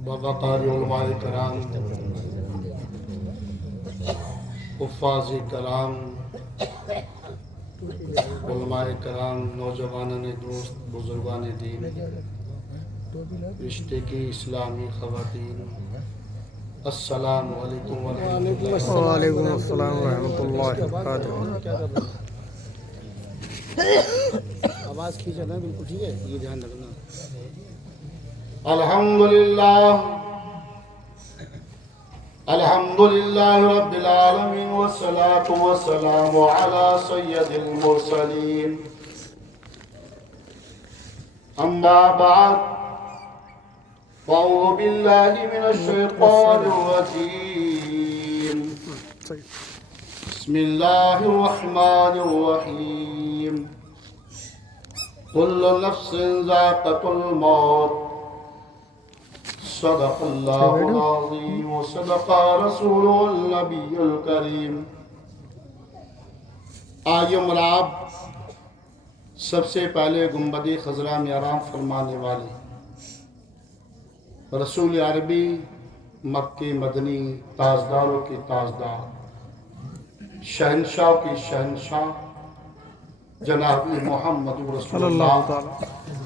वक़ार उलमाए कराम, हुफ़ाज़ कलाम, उलमाए कराम, नौजवानान दोस्त, बुजुर्गान दीन, रिश्ते की इस्लामी ख़वातीन, अस्सलामु अलैकुम व वालेकुम अस्सलाम व रहमतुल्लाहि व बरकातुहू। आवाज़ खींचे ना, बिल्कुल ठीक है, ये ध्यान रखना। अल्हम्दुलिल्लाह रब्बिल आलमीन वस्सलातु वस्सलामु अला सय्यदिल मुरसलीन। अम्मा बाद, फ़अऊज़ु बिल्लाहि मिनश शैतानिर रजीम। बिस्मिल्लाहिर रहमानिर रहीम। कुल्लु नफ्सिन ज़ाइक़तुल मौत। सदक़ल्लाहुल अज़ीम व सदक़ रसूलुहुन नबियुल करीम। आइए मराब, सबसे पहले गुंबद खज़रा में आराम फरमाने वाले रसूल अरबी, मक्की मदनी, ताजदारों के ताजदार, शहनशाह की शहनशाह, जनाब मोहम्मद रसूलुल्लाह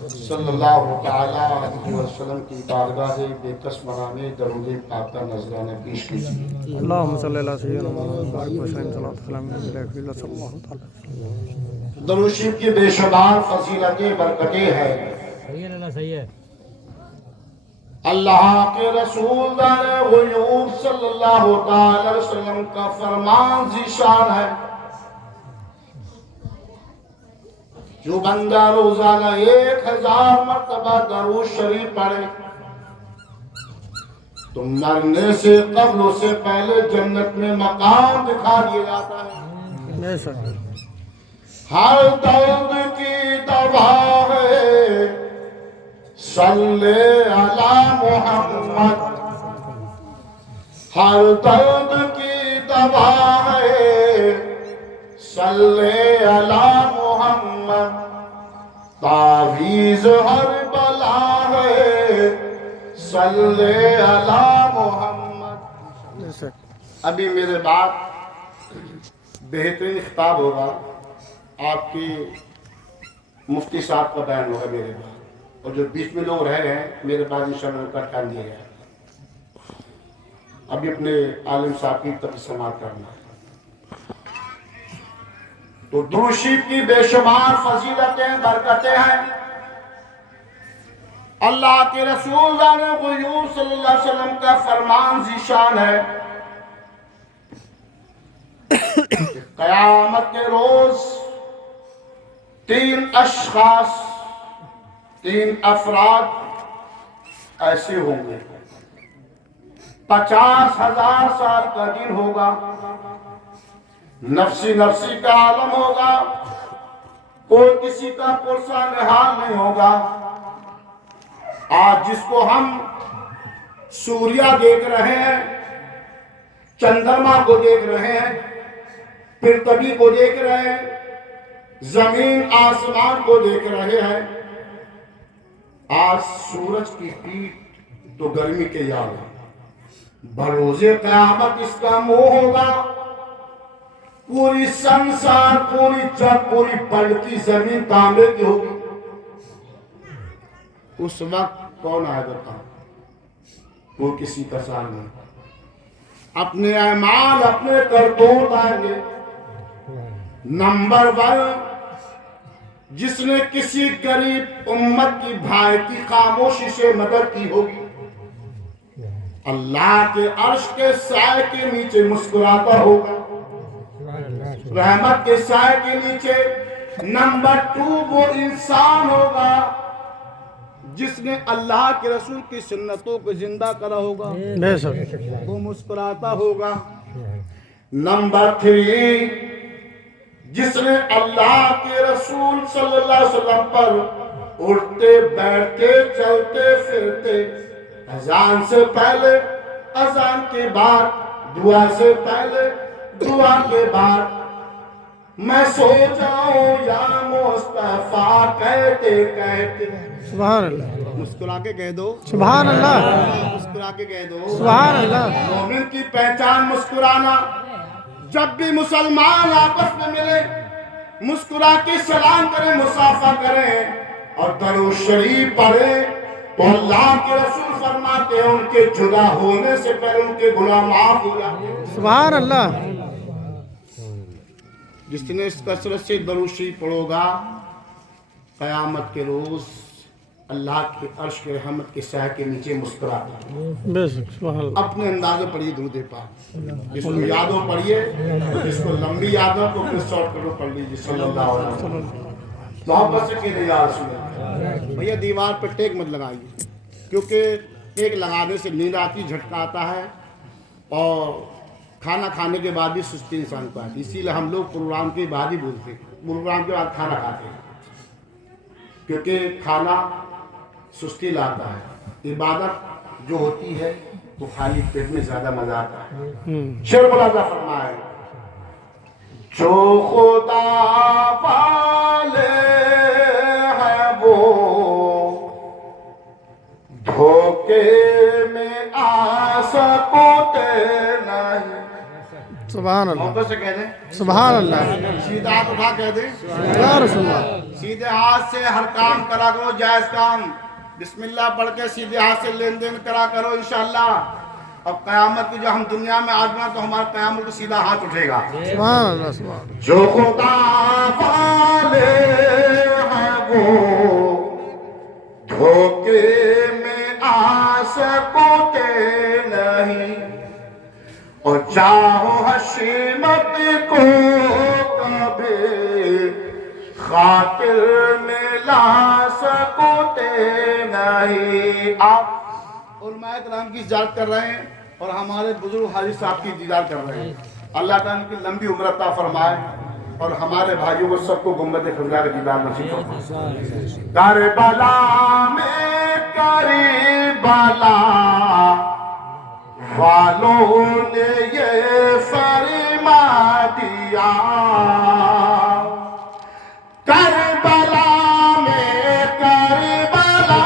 सल्लल्लाहु तआला अलैहि वसल्लम की बारगाह बेकस मनामे दरूद पाक का नजराना पेश कीजिए। अल्लाहुम्मा सल्लि अला सय्यिदिना मुहम्मद व अला दरूद शरीफ की बेशुमार फजीलतें बरकतें हैं। सही है। अल्लाह के रसूल दाने ग़ुयूब सल्लल्लाहु तआला अलैहि वसल्लम का फरमान ज़ीशान है, जो बंदा रोजाना 1000 मर्तबा दरूद शरीफ पढ़े तो मरने से कब्ल से पहले जन्नत में मकाम दिखा दिया जाता है। हर दर्द की दवा है सल्ले अला मोहम्मद। हर दर्द की दवा है सल्ले अला मोहम्मद। तावीज़ हर बला है सल्ले अला मोहम्मद। अभी मेरे बाद बेहतरीन खिताब होगा, आपके मुफ्ती साहब का बयान होगा मेरे बाद, और जो बीच में लोग रहे हैं मेरे बाद इंशाअल्लाह उनका टाइम दिया जाएगा। अभी अपने आलिम साहब की तक समाप्त करना है। तो दुरूद शरीफ की बेशुमार फजीलतें बरकतें हैं। अल्लाह के रसूल दाने ग़ुयूब सल्लल्लाहु अलैहि वसल्लम का फरमान ज़ीशान है, क़यामत के रोज 3 अशख़ास, 3 अफराद ऐसे होंगे। 50,000 साल का दिन होगा, नफ्सी नफ्सी का आलम होगा, कोई किसी का पुरसा निहाल नहीं होगा। आज जिसको हम सूर्य देख रहे हैं, चंद्रमा को देख रहे हैं, पृथ्वी को देख रहे हैं, जमीन आसमान को देख रहे हैं, आज सूरज की पीठ तो गर्मी के याद है, बरोज़े क़यामत इसका मुंह होगा। पूरी संसार, पूरी जग, पूरी पलटी जमीन तांबे की होगी। उस वक्त कौन आएगा काम? वो किसी का साथ नहीं। अपने अमाल, अपने करतूत आएंगे। नंबर 1, जिसने किसी गरीब उम्मत की भाई की खामोशी से मदद की होगी, अल्लाह के अर्श के साए के नीचे मुस्कुराता होगा, रहमत के साए के नीचे। नंबर 2, वो इंसान होगा जिसने अल्लाह के रसूल की सुन्नतों को जिंदा करा होगा, वो मुस्कुराता होगा। नंबर 3, जिसने अल्लाह के रसूल सल्लल्लाहु अलैहि वसल्लम पर उठते बैठते चलते फिरते, अजान से पहले, अजान के बाद, दुआ से पहले, दुआ के बाद, मैं सो जाऊं या मुस्तफा कहते कहते, सुभान अल्लाह, मुस्कुरा के कह दो सुभान अल्लाह। मुस्कुरा के कह दो सुभान अल्लाह। मोमिन की पहचान मुस्कुराना। जब भी मुसलमान आपस में मिले मुस्कुरा के सलाम करें, मुसाफा करें और दरूद शरीफ पढ़े तो अल्लाह के रसूल फरमाते हैं उनके जुदा होने से पहले उनके गुनाह माफ हो जाते हैं। सुभान अल्लाह। जिसने इस कसरत से दरूद शरीफ पढ़ोगा क़यामत के रोज अल्लाह के अर्श के रहमत के साए के नीचे मुस्कुराता है। बेशक सुभान अल्लाह। अपने अंदाजे पढ़िए दुरूद पाक, जिसको याद हो पढ़िए, जिसको लंबी याद हो तो फिर शॉर्टकट में पढ़ लीजिए सल्लल्लाहु अलैहि वसल्लम। मोहब्बत से कह रहे या रसूल अल्लाह। भैया दीवार पे टेक मत लगाइए, क्योंकि टेक लगाने से नींद आती, झटका आता है और खाना खाने के बाद भी सुस्ती इंसान को आती। इसीलिए हम लोग प्रोग्राम के बाद ही बोलते हैं, प्रोग्राम के बाद खाना खाते हैं, क्योंकि खाना सुस्ती लाता है। इबादत जो होती है वो खाली पेट में ज्यादा मजा आता है। शेर मुलाजा फरमाए, जो खुदा वाले हैं वो धोखे में आ सकते नहीं। सुभान अल्लाह। मोहब्बत से कह दें सुभान अल्लाह। सीधा हाथ उठा कह दें या रसूल अल्लाह। सीधे हाथ से हर काम करा करो, जायज काम बिस्मिल्लाह पढ़ के सीधे हाथ से लेन देन करा करो इंशाअल्लाह। अब क़यामत की जो हम दुनिया में आजमा तो हमारा क़यामत को सीधा हाथ उठेगा। सुभान अल्लाह। सुभान जो खुदा वाले हैं वो धोखे में आ सकते नहीं और चाहो हशीमत को कभी खातिर में ला सकते नहीं। आप उलमाए किराम की इजाज़त कर रहे हैं और हमारे बुजुर्ग हाजी साहब की दीदार कर रहे हैं। अल्लाह ताला उनकी लंबी उम्र अता फरमाए और हमारे भाइयों को सबको गुंबद खिज़ा का दीदार नसीब फरमाए। करबला में करबला वालों ने ये फरमा दिया, करबला में करबला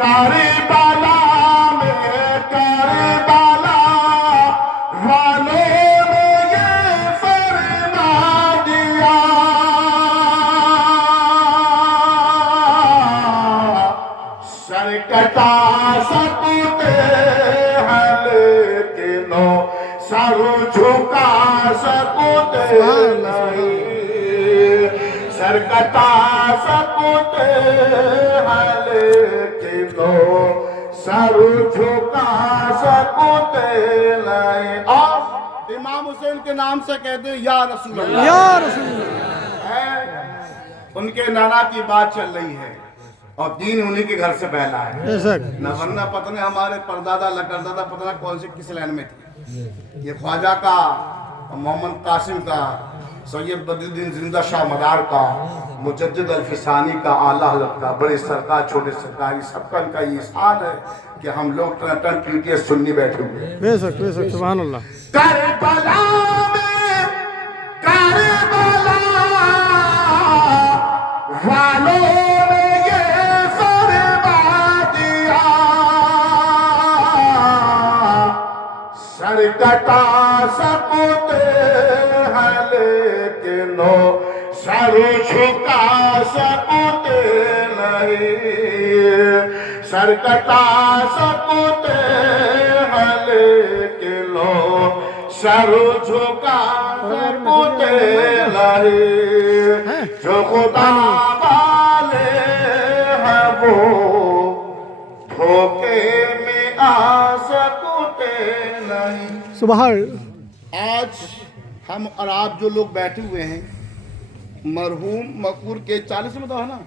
करबला में करबला वालों ने ये फरमा दिया, सर कटा सकते हैं लेकिन सर झुका सकते नहीं। सर कटा सकते हैं लेकिन सर झुका सकते नहीं। और इमाम हुसैन के नाम से कहते या रसूल अल्लाह। या रसूल अल्लाह। उनके नाना की बात चल रही है और दीन उन्हीं के घर से पहला है। बेशक। न वरना पता नहीं हमारे परदादा लकड़दादा पता नहीं कौन से किस लाइन में थे। ये ख्वाजा का, मोहम्मद कासिम का, सैयद बदरुद्दीन जिंदा शाह मदार का, मुजद्दिद अल-फिसानी का, आला हज़रत का, बड़े सरकार छोटे सरकार, सबका इनका ये साल है कि हम लोग टन पीटीएस सुन्नी बैठे हुए हैं। बेशक बेशक सुभान अल्लाह। करबला में करबला वालों ने ये फरमा दिया, सर कटा सकते हैं लेकिन सर झुका सकते नहीं। सर कटा सकते हैं लेकिन सर झुका सकते नहीं। जो खुदा वाले हैं वो धोखे में आ सकते नहीं। सुभान। आज हम और आप जो लोग बैठे हुए हैं मरहूम मकबूर के 40 में तो है ना,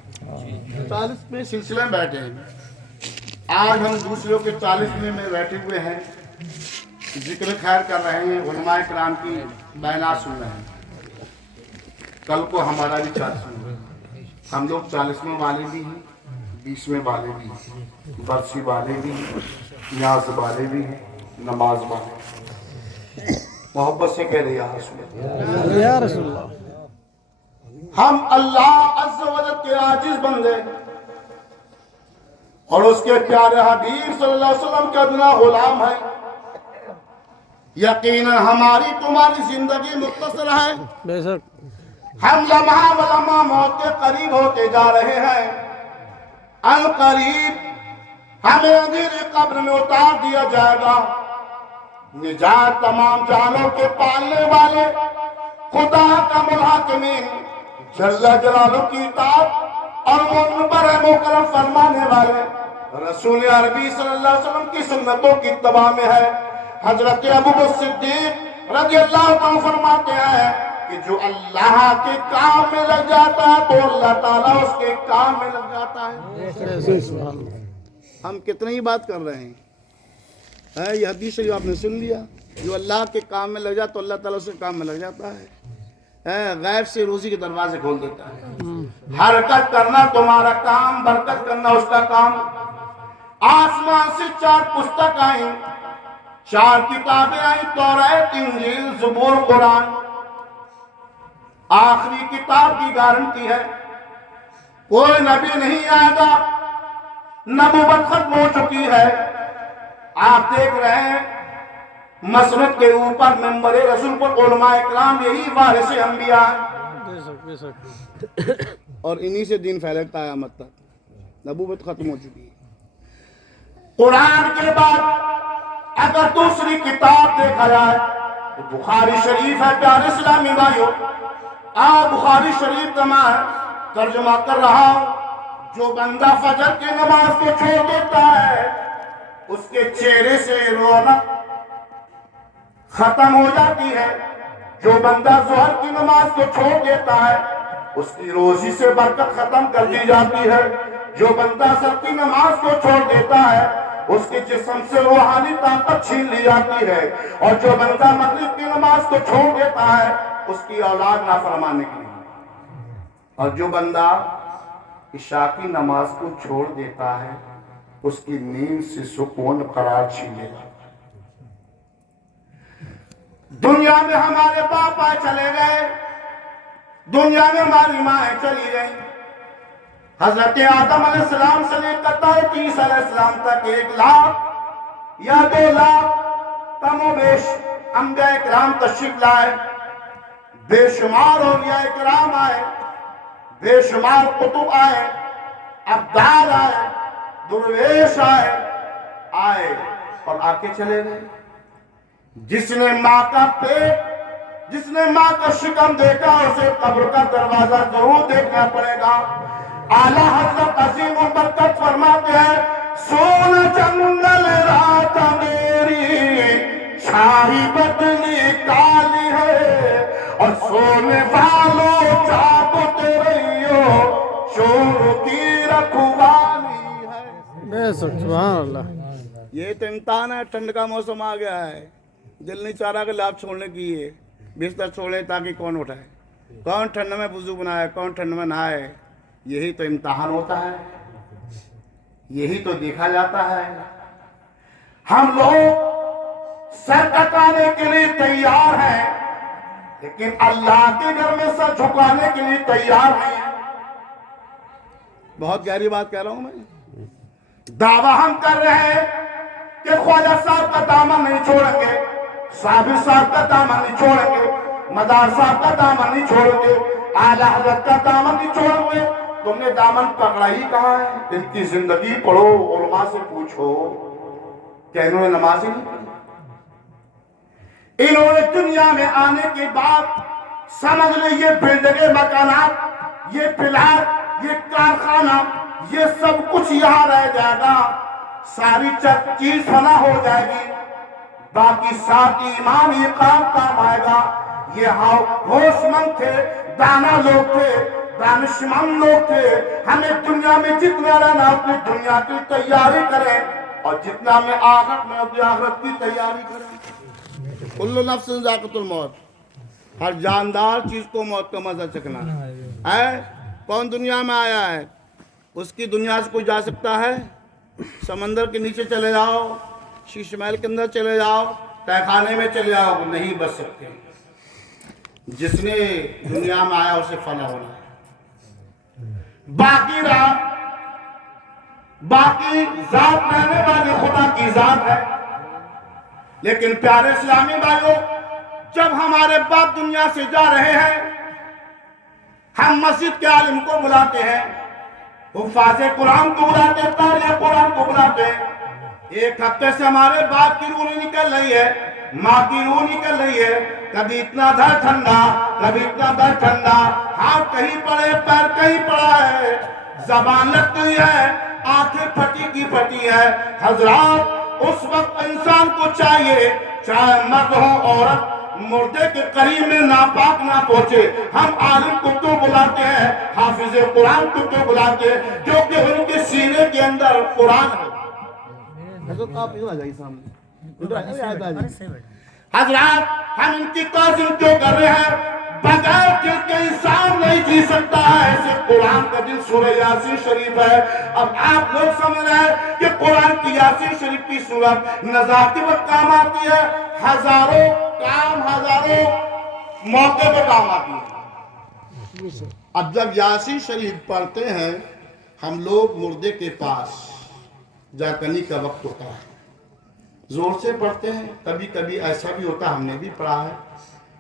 40 में सिलसिले में बैठे हैं। आज हम दूसरों के 40 में बैठे हुए हैं, जिक्र खैर कर रहे हैं, उलमाए किराम की बयानात सुन रहे हैं। कल को हमारा भी 40 में, हम लोग 40वें वाले भी हैं, 20वें वाले भी हैं, बरसी वाले भी हैं, न्याज वाले भी हैं, नमाज वाले। मोहब्बत से कह रहे या रसूल अल्लाह। या रसूल अल्लाह। ہم اللہ عز و جل کے عاجز بندے اور اس کے پیارے حبیب صلی اللہ علیہ وسلم کے ادنا غلام ہیں. یقیناً ہماری تمہاری زندگی مختصر ہے. بے شک. ہم لمحہ بلمحہ موت کے قریب ہوتے جا رہے ہیں. ان قریب ہمیں اندھیری قبر میں اتار دیا جائے گا. نجات تمام جانوں کے پالنے والے خدا کا ملاکمین جل جلالہ کی اطاعت اور منبر مکرم فرمانے والے رسول عربی صلی اللہ علیہ وسلم کی سنتوں کی اتباع میں ہے. حضرت ابوبکر صدیق رضی اللہ عنہ فرماتے ہیں کہ جو اللہ کے کام میں لگ جاتا ہے تو اللہ تعالیٰ اس کے کام میں لگ جاتا ہے. ہم کتنی بات کر رہے ہیں. یہ حدیث جو آپ نے سن لیا, جو اللہ کے کام میں لگ جاتا تو اللہ تعالیٰ اس کے کام میں لگ جاتا ہے. غیب سے روزی کے دروازے کھول دیتا ہے. حرکت کرنا تمہارا کام, برکت کرنا اس کا کام. آسمان سے 4 پستک آئیں, 4 کتابیں آئیں, توریت, انجیل, زبور, قرآن. آخری کتاب کی گارنٹی ہے کوئی نبی نہیں آئے گا, نبوت ختم ہو چکی ہے. آپ دیکھ رہے ہیں مسند کے اوپر منبر رسول پر علماء اکرام یہی وارث انبیاء ہیں, اور انہی سے دین پھیلے قیامت تک. نبوت ختم ہو چکی ہے. قرآن کے بعد اگر دوسری کتاب دیکھا جائے تو بخاری شریف ہے. پیارے اسلامی بھائیو, بخاری شریف کا میں ترجمہ کر رہا ہوں. جو بندہ فجر کی نماز کو چھوڑ دیتا ہے اس کے چہرے سے رونق ختم ہو جاتی ہے. جو بندہ ظہر کی نماز کو چھوڑ دیتا ہے اس کی روزی سے برکت ختم کر دی جاتی ہے. جو بندہ عصر کی نماز کو چھوڑ دیتا ہے اس کے جسم سے روحانی طاقت چھین لی جاتی ہے. اور جو بندہ مغرب کی نماز کو چھوڑ دیتا ہے اس کی اولاد نافرمانی کی. اور جو بندہ عشاء کی نماز کو چھوڑ دیتا ہے اس کی نیند سے سکون قرار چھین لے گا. دنیا میں ہمارے باپ چلے گئے, دنیا میں ہماری مائیں چلی گئیں. حضرت آدم علیہ السلام سے لے کر عیسیٰ علیہ السلام تک 1 لاکھ یا 2 لاکھ کم و بیش انبیاء اکرام تشریف لائے. بے شمار اولیاء اکرام آئے, بے شمار قطب آئے, ابدال آئے, درویش آئے اور آ کے چلے گئے. جس نے ماں کا پیٹ, جس نے ماں کا شکم دیکھا اسے قبر کا دروازہ ضرور دیکھنا پڑے گا. اعلیٰ حضرت عظیم البرکت فرماتے ہیں سونا جنگل رات میری شاہی بدلی کالی ہے اور سونے والوں جاگتے رہیو شور کی رکھوالی ہے. بے شک. سبحان اللہ. یہ تو امتحان ہے. ٹھنڈ کا موسم آ گیا ہے, دل نہیں چاہ رہا کہ لاب چھوڑنے کی ہے. بستر چھوڑے تاکہ کون اٹھائے, کون ٹھنڈ میں وضو بنائے, کون ٹھنڈ میں نہائے. یہی تو امتحان ہوتا ہے, یہی تو دیکھا جاتا ہے. ہم لوگ سر کٹانے کے لیے تیار ہیں لیکن اللہ کے گھر میں سر جھکانے کے لیے تیار ہیں. بہت گہری بات کہہ رہا ہوں میں. دعویٰ ہم کر رہے ہیں کہ خواجہ صاحب کا دامن نہیں چھوڑیں گے, صابر صاحب کا دامن نہیں چھوڑیں گے, مدار صاحب کا دامن نہیں چھوڑیں گے, اعلیٰ حضرت کا دامن نہیں چھوڑیں گے. تم نے دامن پکڑا ہی کہاں ہے؟ ان کی زندگی پڑھو, علماء سے پوچھو, کیا انہوں نے نماز ہی نہیں پڑھی؟ انہوں نے دنیا میں آنے کے بعد سمجھ لیں یہ بلڈنگیں, مکانات, یہ پلاٹ, یہ کارخانہ, یہ سب کچھ یہاں رہ جائے گا, ساری چیز فنا ہو جائے گی, باقی 7 ایمان یہ کام آئے گا. یہ ہوش مند تھے, دانا لوگ تھے, دانشمند لوگ تھے. ہمیں دنیا میں جتنا رہنا اپنی دنیا کی تیاری کریں اور جتنا میں آخرت میں اپنی آخرت کی تیاری کریں. کل نفس ذائقۃ الموت, ہر جاندار چیز کو موت کا مزہ چکھنا ہے. کون دنیا میں آیا ہے اس کی دنیا سے کوئی جا سکتا ہے؟ سمندر کے نیچے چلے جاؤ, شیش محل کے اندر چلے جاؤ, تہہ خانے میں چلے جاؤ, نہیں بچ سکتے. जिसने दुनिया में आया उसे फना होना है। बाकी रहा, बाकी जात रहने वाली खुदा की जात है। लेकिन प्यारे इस्लामी भाइयों, जब हमारे बाप दुनिया से जा रहे हैं, हम मस्जिद के आलिम को बुलाते हैं, हुफ़ाज़े कुरान को बुलाते हैं, तालिया कुरान को बुलाते हैं। एक हफ्ते से हमारे बाप की रूह नहीं निकल रही है, माँ की रूह निकल रही है। कभी इतना दर ठंडा, कभी इतना दर ठंडा, हाथ कहीं पड़े, पैर कहीं पड़ा है, ज़बान लटकी हुई है, आंखें फटी की फटी है। हज़रात, उस वक्त इंसान को चाहिए, चाहे मर्द हो औरत, मुर्दे के करीब में नापाक ना पहुंचे। हम आलिम को क्यों बुलाते हैं, हाफिज़े कुरान को क्यों बुलाते हैं? क्योंकि उनके सीने के अंदर कुरान है। आप इधर आ जाइए सामने, इधर आ जाइए। हज़रात, हम इनकी ताज़ीम क्यों कर रहे हैं? बगैर दिल के इंसान नहीं जी सकता है। ऐसे कुरान का दिल सूरह यासीन शरीफ है। अब आप लोग समझ रहे हैं कि कुरान की यासीन शरीफ की सूरत नज़ात के वक्त काम आती है, हजारों काम, हजारों मौके पे काम आती है। अब जब यासीन शरीफ पढ़ते हैं हम लोग, मुर्दे के पास जाकनी का वक्त होता है, जोर से पढ़ते हैं। कभी कभी ऐसा भी होता है, हमने भी पढ़ा है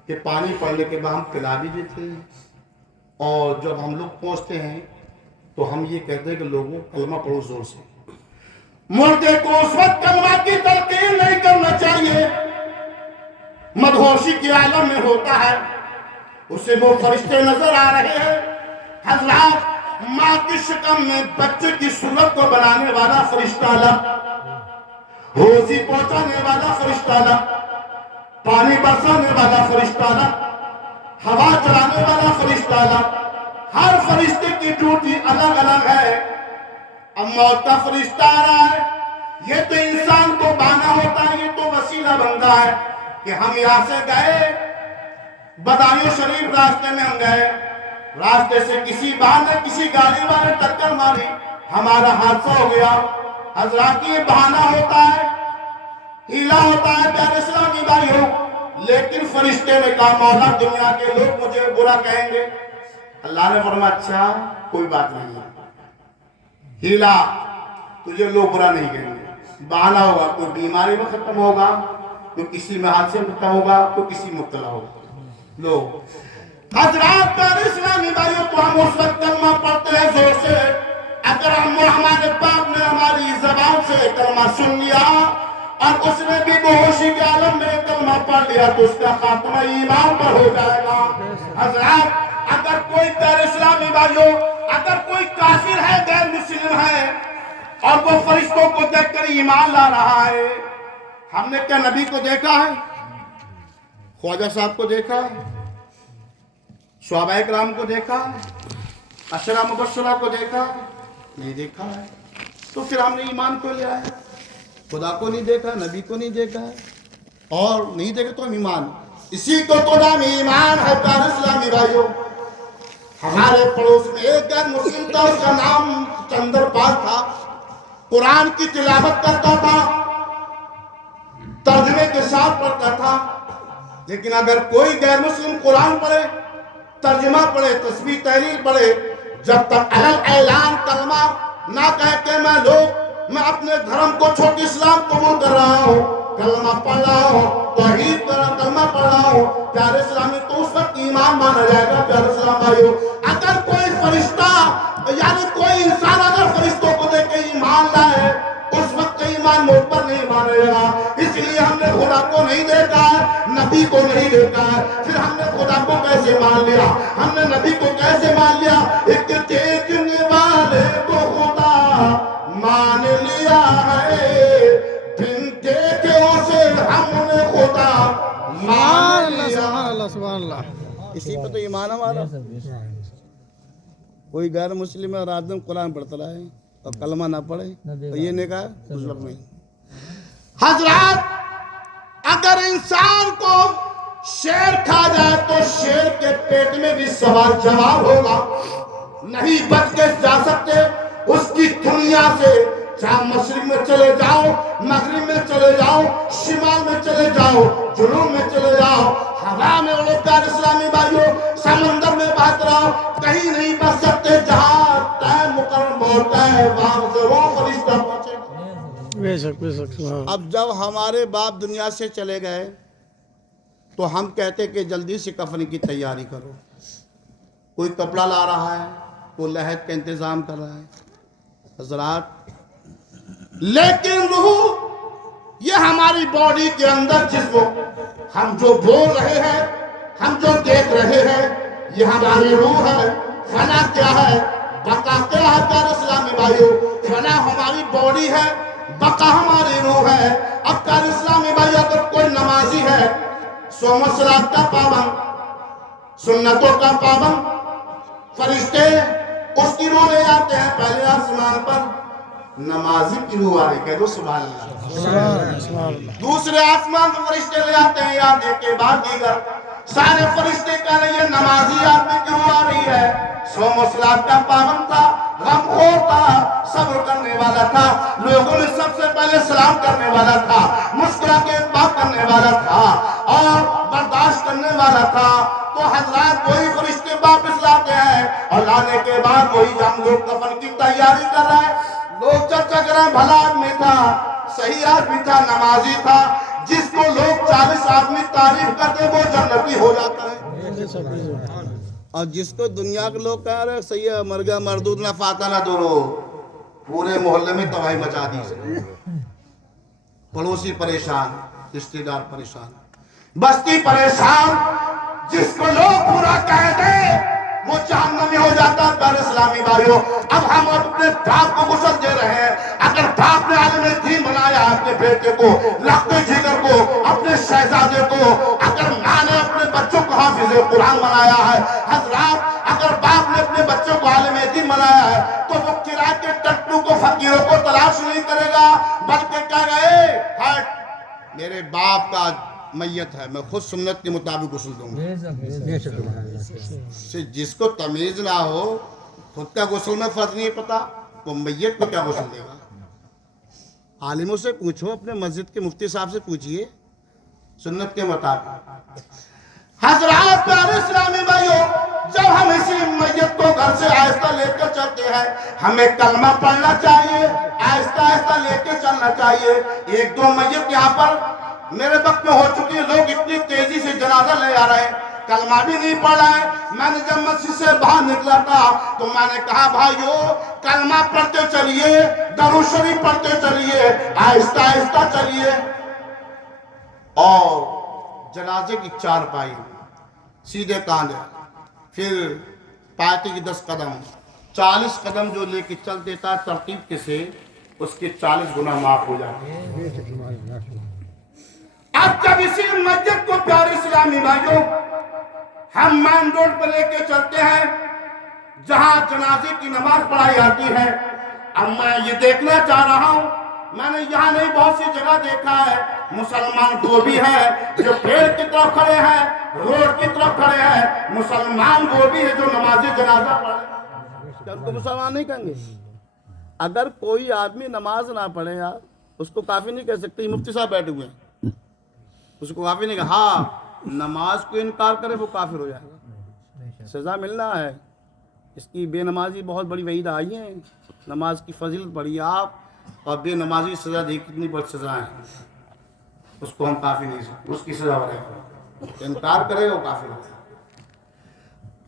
कि पानी पड़ने के बाद हम पिला भी देते हैं। और जब हम लोग पहुंचते हैं तो हम ये कहते हैं कि लोगों कलमा पढ़ो जोर से। मुर्दे को उस वक्त कलमा की तलकीन नहीं करना चाहिए, मदहोशी के आलम में होता है, उसे वो फरिश्ते नजर आ रहे हैं। हज़रात, माँ की शक्ल में बच्चे की सूरत को बनाने वाला फरिश्ता अलग, रोजी पहुंचाने वाला फरिश्ता अलग, पानी बरसाने वाला फरिश्ता अलग, हवा चलाने वाला फरिश्ता अलग। हर फरिश्ते की ड्यूटी अलग अलग है। अब मौत का फरिश्ता आ रहा है, ये तो इंसान को बाना होता है, ये तो वसीला बनता है कि हम यहाँ से गए, बदायूं शरीफ रास्ते में हम गए, रास्ते से किसी बहाने ने किसी गाड़ी वाले टक्कर मारी, हमारा हादसा हो गया। हज़रात, ये बहाना होता है, हीला होता है प्यारे इस्लामी भाइयों। लेकिन फरिश्ते ने कहा, मौला दुनिया के लोग मुझे बुरा कहेंगे। अल्लाह ने फरमाया, अच्छा कोई बात नहीं है, हीला तुझे लोग बुरा नहीं कहेंगे। बहाना होगा, कोई बीमारी में खत्म होगा, कोई किसी में हादसे में खत्म होगा, कोई किसी मुब्तला होगा। लोग हज़रात, प्यारे इस्लामी भाइयों, तो हम उस वक्त कलमा पढ़ते हैं जोर से। अगर हमारे बाप ने हमारी ज़बान से कलमा सुन लिया और उसने भी बेहोशी के आलम में कलमा पढ़ लिया तो उसका खात्मा ईमान पर हो जाएगा। हज़रात, अगर कोई प्यारे इस्लामी भाइयों, अगर कोई काफिर है, गैर मुस्लिम है, और वो फरिश्तों को देखकर ईमान ला रहा है, हमने क्या नबी को देखा है, ख्वाजा साहब को देखा है, सहाबाए किराम को देखा है, अशरा मुबश्शरा को देखा, नहीं देखा है, तो फिर हमने ईमान को लिया है। खुदा को नहीं देखा, नबी को नहीं देखा है, और नहीं देखे तो ईमान, इसी को तो नाम ईमान है प्यारे इस्लामी भाइयों। हमारे पड़ोस में एक गैर मुस्लिम था, उसका नाम चंद्रपाल था, कुरान की तिलावत करता था, तर्जुमे के साथ पढ़ता था। लेकिन अगर कोई गैर मुस्लिम कुरान पढ़े, तर्जुमा पढ़े, तस्बीह तहलील पढ़े, जब तक अलल ऐलान कलमा ना कहे कि मैं अपने धर्म को छोड़ इस्लाम कबूल कर रहा हूँ, कलमा पढ़ रहा हूँ, तौहीद कलमा पढ़ रहा हूँ, प्यारे इस्लामी, तो उस वक्त ईमान माना जाएगा। प्यारे इस्लाम भाइयों, अगर कोई फरिश्ता यानी कोई इंसान अगर फरिश्तों को देख के ईमान लाए, उस वक्त ईमान मुझ पर नहीं मानेगा। इसलिए हमने खुदा को नहीं देखा है, नबी को नहीं देखा है, फिर हमने खुदा को कैसे मान लिया, हमने नबी को कैसे मान लिया? एक देखने वाले को खुदा मान लिया है, बिन देखे उसे हमने खुदा मान लिया। सुभान अल्लाह। इसी पे तो ईमान हमारा। कोई गैर मुस्लिम और आदम कुरान पढ़ता रहा है और कलमा ना पढ़े तो ये नहीं कहा मुस्लिम नहीं। हज़रात, अगर इंसान को शेर खा जाए तो शेर के पेट में भी सवाल जवाब होगा, नहीं बच के जा सकते उसकी दुनिया से। चाहे मशरिक में चले जाओ, मगरिब में चले जाओ, शिमाल में चले जाओ, जुनूब में चले जाओ, हवा में उड़ो प्यारे इस्लामी भाइयों, समंदर में बहत रहो, कहीं नहीं बच सकते, जहां तय मुकर्रम होता है वहां जरूर फरिश्ता पहुंचेगा। बेशक अब जब हमारे बाप दुनिया से चले गए तो हम कहते कि जल्दी से कफन की तैयारी करो, कोई कपड़ा ला रहा है, कोई लहद का इंतज़ाम कर रहा है। हजरात, लेकिन रूह ये हमारी बॉडी के अंदर जिसको हम जो बोल रहे हैं, हम जो देख रहे हैं, ये हमारी रूह है। फना क्या है, बका क्या है प्यारे इस्लामी भाइयों? फना हमारी बॉडी है, बका हमारी रूह है। अब प्यारे इस्लामी भाई, अगर कोई नमाजी है, सोम सलात का पाबंद, सुन्नतों का पाबंद, फरिश्ते उसकी रूह ले जाते हैं पहले आसमान पर, नमाजी की रूह आ रही, कह दो सुभान अल्लाह। दूसरे आसमान पर फरिश्ते ले आते हैं, याद के बाद दीगर सारे फरिश्ते कह रहे हैं नमाजी आदमी की रूह आ रही है। सोम सलात का पाबंद था, गमखोर था, सब्र करने वाला था, लोगों में सबसे पहले सलाम करने वाला था, मुस्कुरा के बात करने वाला था और बर्दाश्त करने वाला था। तो हजरात वही फरिश्ते वापस लाते हैं और लाने के बाद वही हम लोग कफन की तैयारी कर रहे हैं। लोग चर्चा कर रहे हैं भला आदमी था, सही आदमी था, नमाजी था, जिसको लोग 40 आदमी तारीफ करते वो जन्नती हो जाता है। और जिसको दुनिया के लोग कह रहे हैं सही है, मर गया मरदूद ना फाता ना दोनों, पूरे मोहल्ले में तबाही मचा दी इसने। पड़ोसी परेशान, रिश्तेदार परेशान, बस्ती परेशान, जिसको लोग पूरा कह दे वो जहन्नमी हो जाता है प्यारे इस्लामी भाइयों। अब हम अपने बाप को गुस्ल दे रहे हैं। अगर बाप ने आलिम दीन बनाया अपने बेटे को, लखते जिगर को, अपने शहजादे को, अगर माँ ने अपने बच्चों को हाफिज कुरान बनाया है, हजरात अगर बाप ने अपने बच्चों को आलिम दीन बनाया है, तो वो किराए के टट्टू को, फकीरों को तलाश नहीं करेगा, बल्कि कह गए हट मेरे बाप का मैयत है, मैं खुद सुन्नत के मुताबिक गुस्ल दूंगा। जिसको तमीज ना हो, खुद का गुस्ल में फर्ज नहीं पता, वो मैयत को क्या गुस्ल देगा? आलिमों से पूछो, अपने मस्जिद के मुफ्ती साहब से पूछिए सुन्नत के मुताबिक। हजरात प्यारे इस्लामी भाइयों, जब हम इसी मैयत को घर से आहिस्ता लेकर चलते हैं, हमें कलमा पढ़ना चाहिए, आहिस्ता आहिस्ता लेकर चलना चाहिए। एक दो मैयत यहाँ पर मेरे वक्त में हो चुकी है, लोग इतनी तेजी से जनाजा ले आ रहे हैं, कलमा भी नहीं पढ़ा है। मैंने जब मस्जिद से बाहर निकला था तो मैंने कहा भाइयों कलमा पढ़ते चलिए, दरूद शरीफ पढ़ते चलिए, आहिस्ता आहिस्ता चलिए। और जनाजे की चारपाई सीधे कांधे, फिर पायते की 10 कदम, 40 कदम जो लेके चल देता तरतीब के से, उसके 40 गुना माफ हो जाते हैं। अब जब इसी मस्जिद को प्यारे इस्लामी भाइयों हम मेन रोड पर लेके चलते हैं जहां जनाजे की नमाज पढ़ाई जाती है, अब मैं ये देखना चाह रहा हूं, मैंने यहाँ नहीं बहुत सी जगह देखा है, मुसलमान वो भी है जो पेड़ की तरफ खड़े हैं, रोड की तरफ खड़े हैं, मुसलमान वो भी है जो नमाज जनाजा पढ़े। उनको मुसलमान नहीं कहेंगे? अगर कोई आदमी नमाज ना पढ़े यार, उसको काफी नहीं कह सकते। मुफ्ती साहब बैठे हुए हैं, उसको काफी नहीं कहा, हाँ नमाज को इनकार करे वो काफिर हो जाएगा, सजा मिलना है। इसकी बेनमाजी बहुत बड़ी वईद आई है, नमाज की फजीलत पढ़ी आप, और बेनमाजी सजा देखिए कितनी बड़ी सजा है, उसको हम काफी नहीं सकते, उसकी सजा बढ़ेगा, इनकार करेगा वो काफिर हो जाएगा।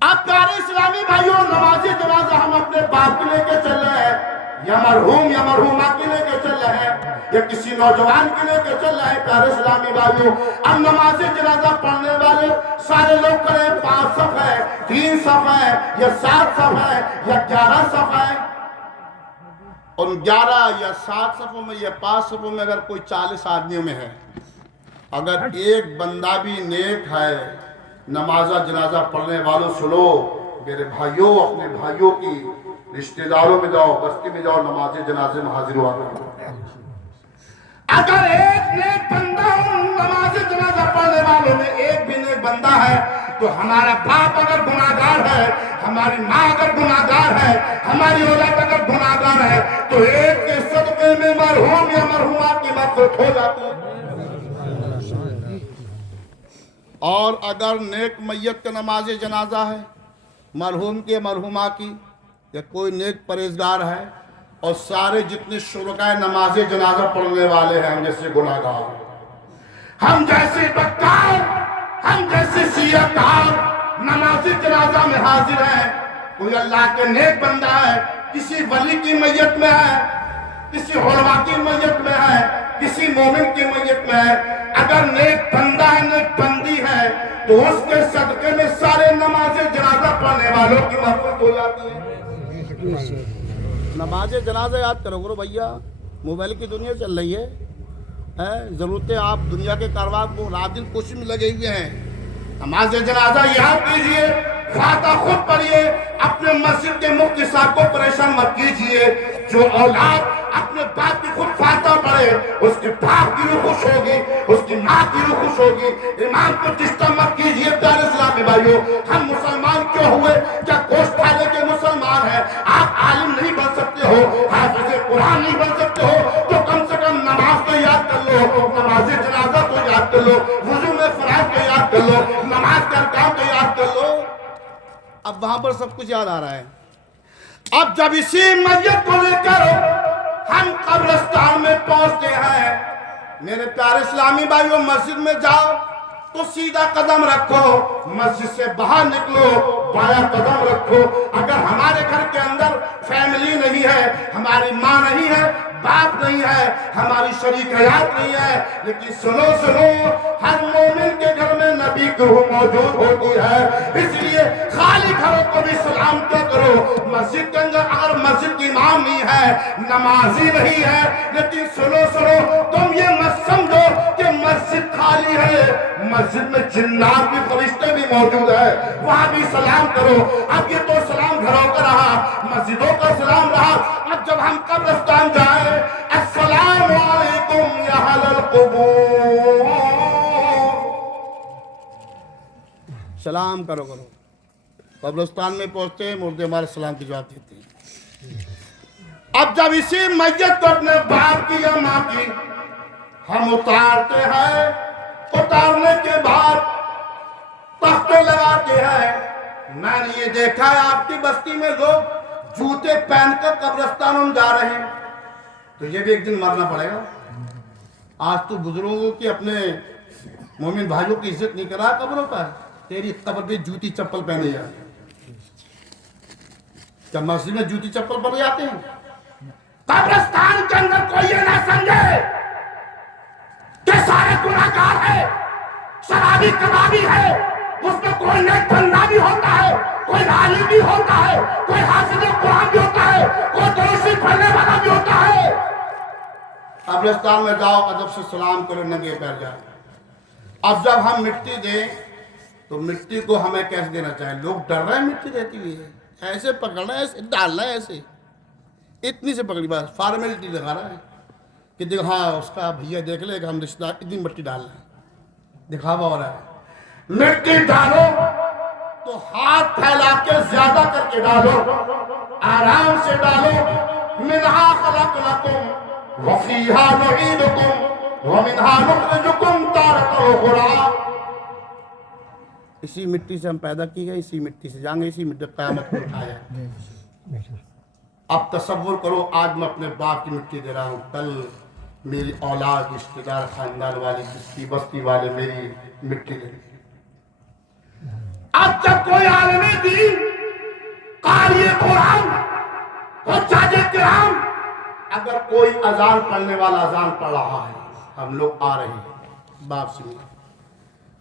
अब प्यारे इस्लामी भाइयों, नमाजी जनाजा हम अपने बाप के लेके चल रहे हैं, या मरहूम या मरहूमा के लेके चल रहे हैं, या किसी नौजवान के लेके चल रहे हैं। प्यारे इस्लामी भाइयों, अब नमाजी जनाजा पढ़ने वाले सारे लोग करें 5 सफ है, 3 सफ है, या 7 सफ है, या 11 सफ है। उन 11 या 7 सफों में या 5 सफों में अगर कोई 40 आदमियों में है, अगर एक बंदा भी नेक है, नमाजा जनाजा पढ़ने वालों सुनो मेरे भाइयों, अपने भाइयों की रिश्तेदारों में जाओ, बस्ती में जाओ, नमाज जनाजे में हाजिर हुआ करो। अगर एक नेक बंदा नमाज जनाजा पढ़ने वालों में एक भी नेक बंदा है, तो हमारा बाप अगर गुनाहगार है, हमारी माँ अगर गुनाहगार है, हमारी औलाद अगर गुनाहगार है, तो एक के सदके में मरहूम या मरहूमा की मग़फ़िरत हो जाती है। اور اگر نیک میت کا نماز جنازہ ہے مرحوم کے مرحومہ کی یا کوئی نیک پرہیزگار ہے اور سارے جتنے شرکاء نماز جنازہ پڑھنے والے ہیں ہم جیسے گناہگار ہم جیسے بدکار ہم جیسے سیاہکار نماز جنازہ میں حاضر ہیں کوئی اللہ کے نیک بندہ ہے کسی ولی کی میت میں ہے کسی علماء کی میت میں ہے کسی مومن کی میت میں ہے اگر نیک بندہ ہے نیک بندی ہے تو اس کے صدقے میں سارے نماز جنازہ پڑھنے والوں کی مغفرت ہو جاتی ہے نماز جنازہ یاد کرو کرو بھیا موبائل کی دنیا چل رہی ہے ضرورتیں آپ دنیا کے کاروبار کو رات دن کوشش میں لگے ہوئے ہیں نماز جنازہ یاد کیجئے فاتحہ خود پڑھیے اپنے مسجد کے مفتی صاحب کو پریشان مت کیجئے جو اولاد اپنے باپ کی خود فاتحہ پڑھے اس کے باپ کی روح خوش ہوگی اس کی ماں کی روح خوش ہوگی امام کو ڈسٹرب مت کیجئے پیارے اسلامی بھائیوں ہم مسلمان کیوں ہوئے کیا گوشت کھانے کے مسلمان ہیں آپ عالم نہیں بن سکتے ہو حافظ قرآن نہیں بن سکتے ہو تو کم سے کم نماز تو یاد کر لو نماز جنازہ تو یاد کر لو وضو میں فرائض کو یاد کر لو نماز کا ارکان تو یاد کر لو اب وہاں پر سب کچھ یاد آ رہا ہے اب جب اسی میت کو لے کر ہم قبرستان میں پہنچتے ہیں میرے پیارے اسلامی بھائیوں مسجد میں جاؤ تو سیدھا قدم رکھو مسجد سے باہر نکلو بایاں قدم رکھو اگر ہمارے گھر کے اندر فیملی نہیں ہے ہماری ماں نہیں ہے باپ نہیں ہے ہماری شریک حیات نہیں ہے لیکن سنو ہر مومن کے گھر میں نبی کی روح موجود ہوتی ہے اس لیے خالی گھروں کو بھی سلام کیا کرو مسجد کے اندر اگر مسجد کی امام نہیں ہے نمازی نہیں ہے لیکن سنو تم یہ مت سمجھو کہ مسجد خالی ہے مسجد میں جنات بھی فرشتے بھی موجود ہے وہاں بھی سلام کرو اب یہ تو سلام گھروں کا رہا مسجدوں کا سلام رہا اب جب ہم قبرستان جائیں السلام علیکم یا اہل القبور سلام کرو قبرستان میں پہنچتے ہیں مردے ہمارے سلام کی جواب دیتے ہیں اب جب اسی میت کو اپنے باپ کی یا ماں کی ہم اتارتے ہیں اتارنے کے بعد تختے لگاتے ہیں میں نے یہ دیکھا ہے آپ کی بستی میں لوگ جوتے پہن کر قبرستانوں میں جا رہے ہیں تو یہ بھی ایک دن مرنا پڑے گا آج تو بزرگوں کی اپنے مومن بھائیوں کی عزت نہیں کر رہا قبروں پر تیری قبر پہ جوتی چپل پہنے جاتے کیا مسجد میں جوتی چپل پہنے جاتے ہیں قبرستان کے اندر کوئی یہ نہ سمجھے کہ سارے گناہگار ہیں شرابی کبابی ہے اس میں کوئی نیک بندہ بھی ہوتا ہے کوئی عالم بھی ہوتا ہے کوئی حافظ قرآن بھی ہوتا ہے کوئی درود پڑھنے والا بھی ہوتا ہے قبرستان میں جاؤ ادب سے سلام کرو ننگے پیر جاؤ اب جب ہم مٹی دیں تو مٹی کو ہمیں کیسے دینا چاہیے لوگ ڈر رہے ہیں مٹی دیتی ہوئی ہے ایسے پکڑنا ہے ایسے ڈالنا ہے ایسے اتنی سے پکڑی بات فارمیلٹی دکھا رہا ہے کہ دیکھ ہاں اس کا بھیا دیکھ لے کہ ہم رشتہ دار اتنی مٹی ڈال رہے ہیں دکھاوا ہو رہا ہے مٹی ڈالو تو ہاتھ پھیلا کے زیادہ کر کے ڈالو آرام سے ڈالو منہا خلقناکم وفیہا نعیدکم ومنہا نخرجکم تارۃ اخری اسی مٹی سے ہم پیدا کی گئے اسی مٹی سے جائیں گے اسی مٹی قیامت کو اٹھایا اب تصور کرو آج میں اپنے باپ کی مٹی دے رہا ہوں کل میری اولاد رشتہ دار خاندان والی کسی بستی والے میری مٹی دے اب جب کوئی عالم دین قاری قرآن حجاج کرام اگر کوئی اذان پڑھنے والا اذان پڑھ رہا ہے ہم لوگ آ رہے ہیں باپ سے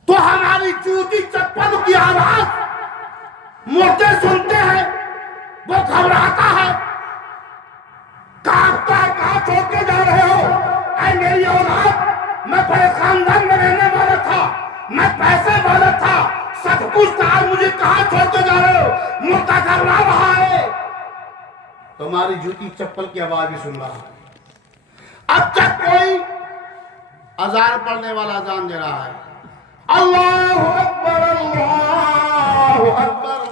تو ہماری جوتی چپل کی آواز مردے سنتے ہیں وہ گھبراتا ہے کانپتا ہے کہاں چھوڑ کے جا رہے ہو اے میری اولاد میں بڑے خاندان میں رہنے والا تھا میں پیسے والا تھا سب کچھ تھا مجھے کہاں چھوڑ کے جا رہے ہو مردہ گھبرا رہا ہے تمہاری جوتی چپل کی آواز بھی سن رہا ہے اب تک کوئی اذان پڑھنے والا اذان دے رہا ہے اللہ اکبر اللہ اکبر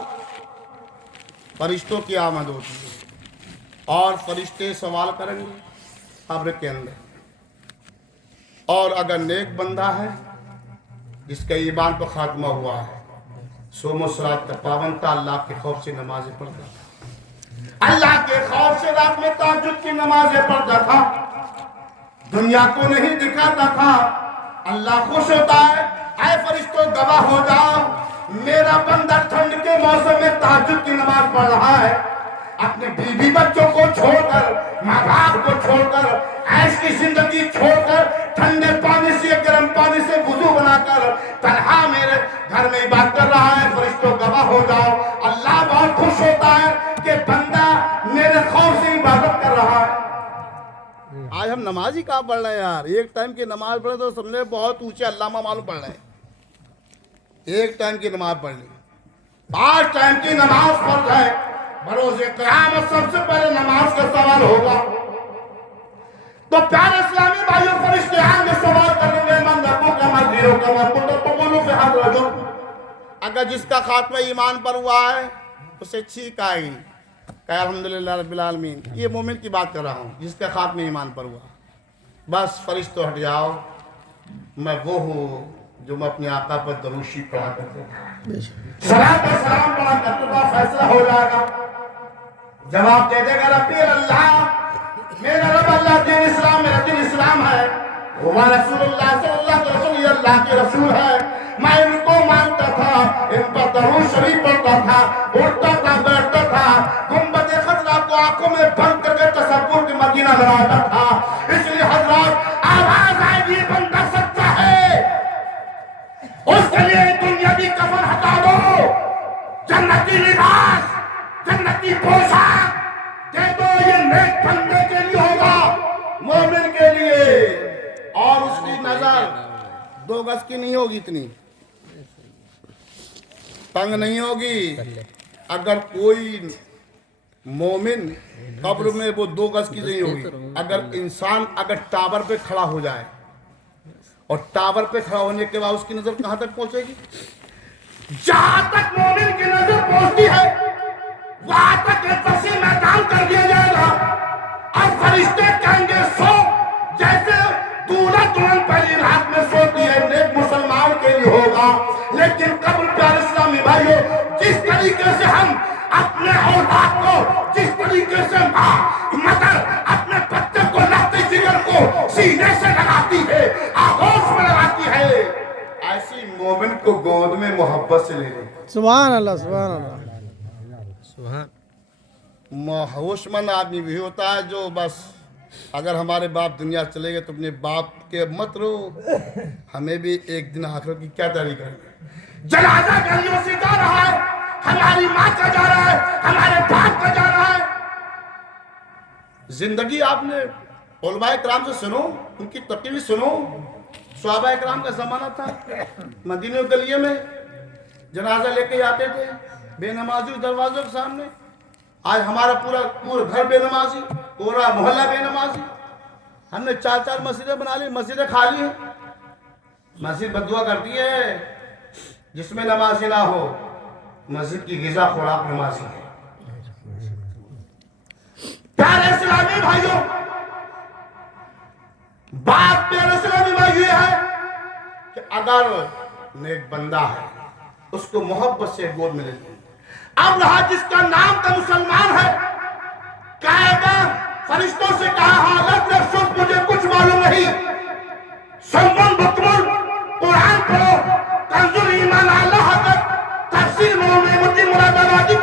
فرشتوں کی آمد ہوتی ہے اور فرشتے سوال کریں گے قبر کے اندر اور اگر نیک بندہ ہے جس کا ایمان پر خاتمہ ہوا ہے، صوم و صلات کا پابند تھا، اللہ کے خوف سے نمازیں پڑھتا تھا، اللہ کے خوف سے رات میں تہجد کی نمازیں پڑھتا تھا، دنیا کو نہیں دکھاتا تھا۔ اللہ خوش ہوتا ہے، اے فرشتوں گواہ ہو جاؤ، میرا بندہ ٹھنڈ کے موسم میں تہجد کی نماز پڑھ رہا ہے، اپنے بیوی بچوں کو چھوڑ کر، ماں باپ کو چھوڑ کر، عیش کی زندگی چھوڑ کر، ٹھنڈے پانی سے گرم پانی سے وضو بنا کر تنہا میرے گھر میں عبادت کر رہا ہے۔ فرشتوں گواہ ہو جاؤ، اللہ بہت خوش ہوتا ہے کہ بندہ میرے خوف سے عبادت کر رہا ہے۔ آج ہم نماز ہی کہاں پڑھ رہے ہیں یار؟ ایک ٹائم کی نماز پڑھے تو سمجھے بہت اونچے علامہ معلوم پڑھ رہے ہیں۔ ایک ٹائم کی نماز پڑھ لی، 5 ٹائم کی نماز فرض ہے۔ بروز قیامت سب سے پہلے نماز کا سوال ہوگا، تو پیارے اسلامی بھائیوں، فرشتے آئیں گے سوال کریں گے، من ربک ما دینک ما کنتم تقولون فی ھذا الرجل۔ اگر جس کا خاتمہ ایمان پر ہوا ہے اسے چھینک آئے گی کہ الحمدللہ رب العالمین، یہ مومن کی بات کر رہا ہوں جس کا خاتمہ ایمان پر ہوا۔ بس فرشتوں ہٹ جاؤ، میں وہ ہوں جو میں اپنے آقا پر دروشی پڑھا کرتا تھا، صلاۃ و سلام پڑھا کرتا تھا، فیصلہ ہو جائے گا۔ جواب دے دے گا ربی اللہ، میرا رب اللہ، دین اسلام میرا دین اسلام ہے، وہ رسول اللہ صلی اللہ علیہ وسلم یہ اللہ کے رسول ہے، میں ان کو مانتا تھا، ان پر درود شریف پڑھتا تھا، اٹھتا تھا، بیٹھتا تھا، گنبد خضرا کو آنکھوں میں بند کر کے تصور کے مدینہ بناتا تھا۔ اس لیے حضرات آواز آئے گی، بندہ سچا ہے، اس کے لیے دنیاوی کفن ہٹا دو، جنتی لباس، جنتی پوشاک دے دو، یہ نیک بندے کے لیے ہوگا، مومن کے لیے، اور اس کی نظر 2 گز کی نہیں ہوگی، اتنی تنگ نہیں ہوگی۔ اگر کوئی مومن قبر میں وہ 2 گز کی نہیں ہوگی، اگر انسان اگر ٹاور پہ کھڑا ہو جائے اور ٹاور پہ کھڑا ہونے کے بعد اس کی نظر کہاں تک پہنچے گی؟ جہاں تک مومن کی نظر پہنچتی ہے وہاں تک ایک وسیع میدان کر دیا جائے گا، اور فرشتے کہیں گے سو، جیسے دولہا دلہن پہلی رات میں سوتی ہے، نیک مسلمان کے لیے ہوگا۔ لیکن قبر پیارے اسلامی بھائیوں، جس طریقے سے ہم اپنے اولاد کو، جس طریقے سے ماں مدر اپنے بچے کو لگتے جگر کو سینے سے لگاتی ہے، آغوش میں لگاتی ہے، ایسی مومن کو گود میں محبت سے لے لیں۔ سبحان اللہ، سبحان اللہ، ہوش مند آدمی بھی ہوتا ہے جو بس اگر ہمارے باپ دنیا چلے گئے تو اپنے باپ کے مت رو، ہمیں بھی ایک دن آخرت کی کیا تیاری کرنی۔ جنازہ گلیوں سے جا رہا ہے، ہماری ماں کا جا رہا ہے، ہمارے باپ کا جا رہا ہے۔ زندگی آپ نے علماء کرام سے سنو، ان کی تقریر سنو۔ صحابہ کرام کا زمانہ تھا، مدینہ گلیے میں جنازہ لے کے آتے تھے، بے نمازی دروازوں کے سامنے۔ آج ہمارا پورا گھر بے نمازی، پورا محلہ بے نمازی۔ ہم نے 4 مسجدیں بنا لی، مسجدیں خالی ہیں۔ مسجد بددعا کرتی ہے جس میں نمازی نہ ہو، مسجد کی غذا خوراک نمازی ہے۔ پیارے اسلامی بھائیوں، بات پیارے اسلامی بھائی یہ ہے کہ اگر نیک بندہ ہے اس کو محبت سے گود میں لے لیں۔ اب رہا جس کا نام کا مسلمان ہے، کہے گا فرشتوں سے کہا حالت رفت مجھے کچھ معلوم نہیں، سمن بکمن قرآن پڑھو، کنز ایمان اللہ حضرت تفسیر مومن مراد آبادی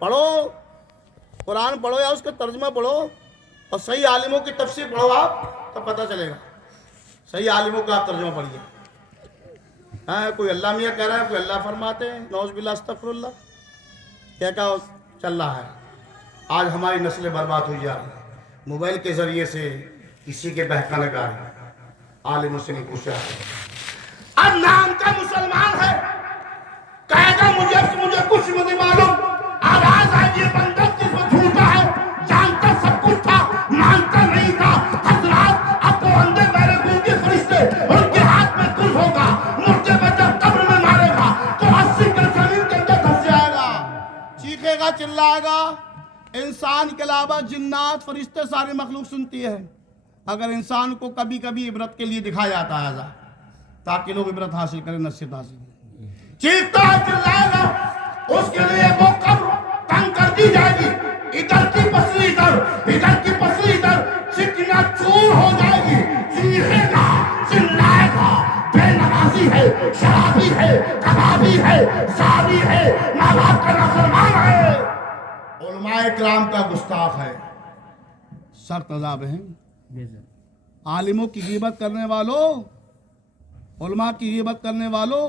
پڑھو، قرآن پڑھو یا اس کا ترجمہ پڑھو، اور صحیح عالموں کی تفسیر پڑھو، آپ تب پتہ چلے گا۔ صحیح عالموں کا آپ ترجمہ پڑھیے۔ ہاں، کوئی اللہ میاں کہہ رہا ہے، کوئی اللہ فرماتے ہیں، نعوذ باللہ استغفر اللہ، کیا چل رہا ہے۔ آج ہماری نسلیں برباد ہوئی جا رہی ہیں، موبائل کے ذریعے سے کسی کے بہکانے کا عالموں سے نہیں پوچھا۔ اب نام کا مسلمان ہے، کہے گا مجھے کچھ نہیں معلوم، آواز آئے یہ بندہ جس میں جھوٹا ہے، جانتا سب کچھ تھا، مانتا نہیں تھا۔ حضرات اب تو اندھے میرے گونگے فرشتے، ان کے ہاتھ میں کچھ ہوگا، مردے میں جب قبر میں مارے گا تو 80 گز زمین کے اندر دھس جائے گا، چیخے گا، چلائے گا۔ انسان کے علاوہ جنات، فرشتے، ساری مخلوق سنتی ہے۔ اگر انسان کو کبھی کبھی عبرت کے لیے دکھایا جاتا ہے، ताकि लोग इबरत हासिल करें, नसीहत हासिल करें। चीखता है, चिल्लाएगा, उसके लिए वो कब्र तंग कर दी जाएगी। इधर की पसली इधर, इधर की पसली इधर, चिकना चूर हो जाएगी। चीखेगा, चिल्लाएगा, बेनमाजी है, शराबी है, कबाबी है, सारी है, माँ बाप का नाफरमान है, उलमाए किराम का गुस्ताख है, सख्त अज़ाब है। आलिमों की ग़ीबत करने वालों, उलमा की ग़ीबत करने वालों,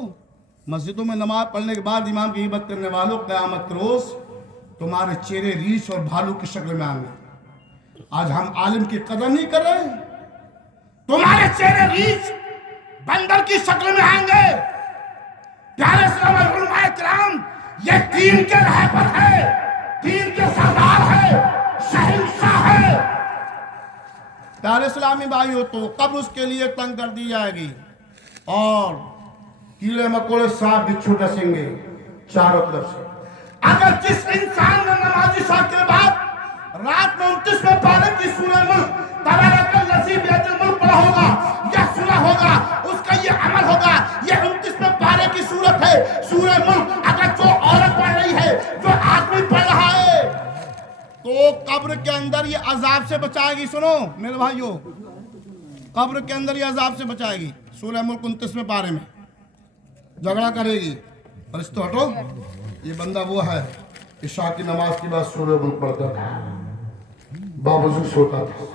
मस्जिदों में नमाज पढ़ने के बाद इमाम की ग़ीबत करने वालों, क़यामत के रोज़ तुम्हारे चेहरे रीछ और भालू की शक्ल में आएंगे। आज हम आलिम की कदर नहीं कर रहे, तुम्हारे चेहरे रीछ बंदर की शक्ल में आएंगे। प्यारे इस्लाम और उलमाए किराम, ये दीन के रहबर है, दीन के सरदार है, शहंशाह है। प्यारे इस्लामी भाइयों, तो कब्र उसके लिए तंग कर दी जाएगी और कीड़े मकोड़े सांप बिच्छू डसेंगे चारों तरफ से। अगर जिस इंसान ने नमाजी शाह के बाद रात में 29वें पारे की सूरह मुल्क तबारकल लज़ी बियदिल मुल्क पढ़ा होगा या सुना होगा, उसका ये अमल होगा। ये 29वें पारे की सूरत है, सूरह मुल्क। अगर जो औरत पढ़ रही है, जो आदमी पढ़ रहा है, तो कब्र के अंदर ये अजाब से बचाएगी। सुनो मेरे भाइयों, कब्र के अंदर ये अजाब से बचाएगी। सूरह मुल्क 29वें पारे में झगड़ा करेगी। फरिश्तों हटो, ये बंदा वो है इशा की नमाज के बाद सूरह मुल्क पढ़ता था, बावजूद सोता था,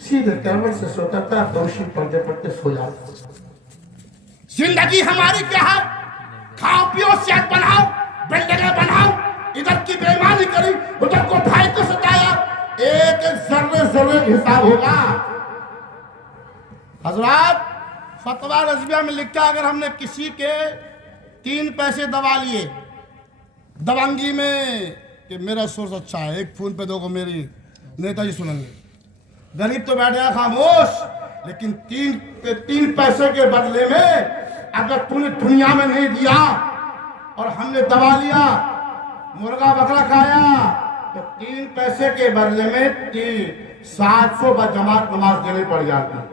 सीधे करवट से सोता था, दोषी पढ़ते पढ़ते सो जाता था। जिंदगी हमारी क्या है? खाओ पियो, सेहत बनाओ, बिल्डिंगें बनाओ, इधर की बेईमानी करी, उधर को भाई को सताया, एक एक जर्रे जर्रे हिसाब होगा। हजरात, फतवा रज़विया में लिखा, अगर हमने किसी के 3 पैसे दबा लिए दबंगी में कि मेरा सोर्स अच्छा है, एक फोन पे दोगे मेरी नेताजी सुनेंगे, गरीब तो बैठ गया खामोश, लेकिन 3 पैसे के बदले में अगर तूने दुनिया में नहीं दिया और हमने दबा लिया, मुर्गा बकरा खाया, तो 3 पैसे के बदले में 700 जमात नमाज देनी पड़ जाती।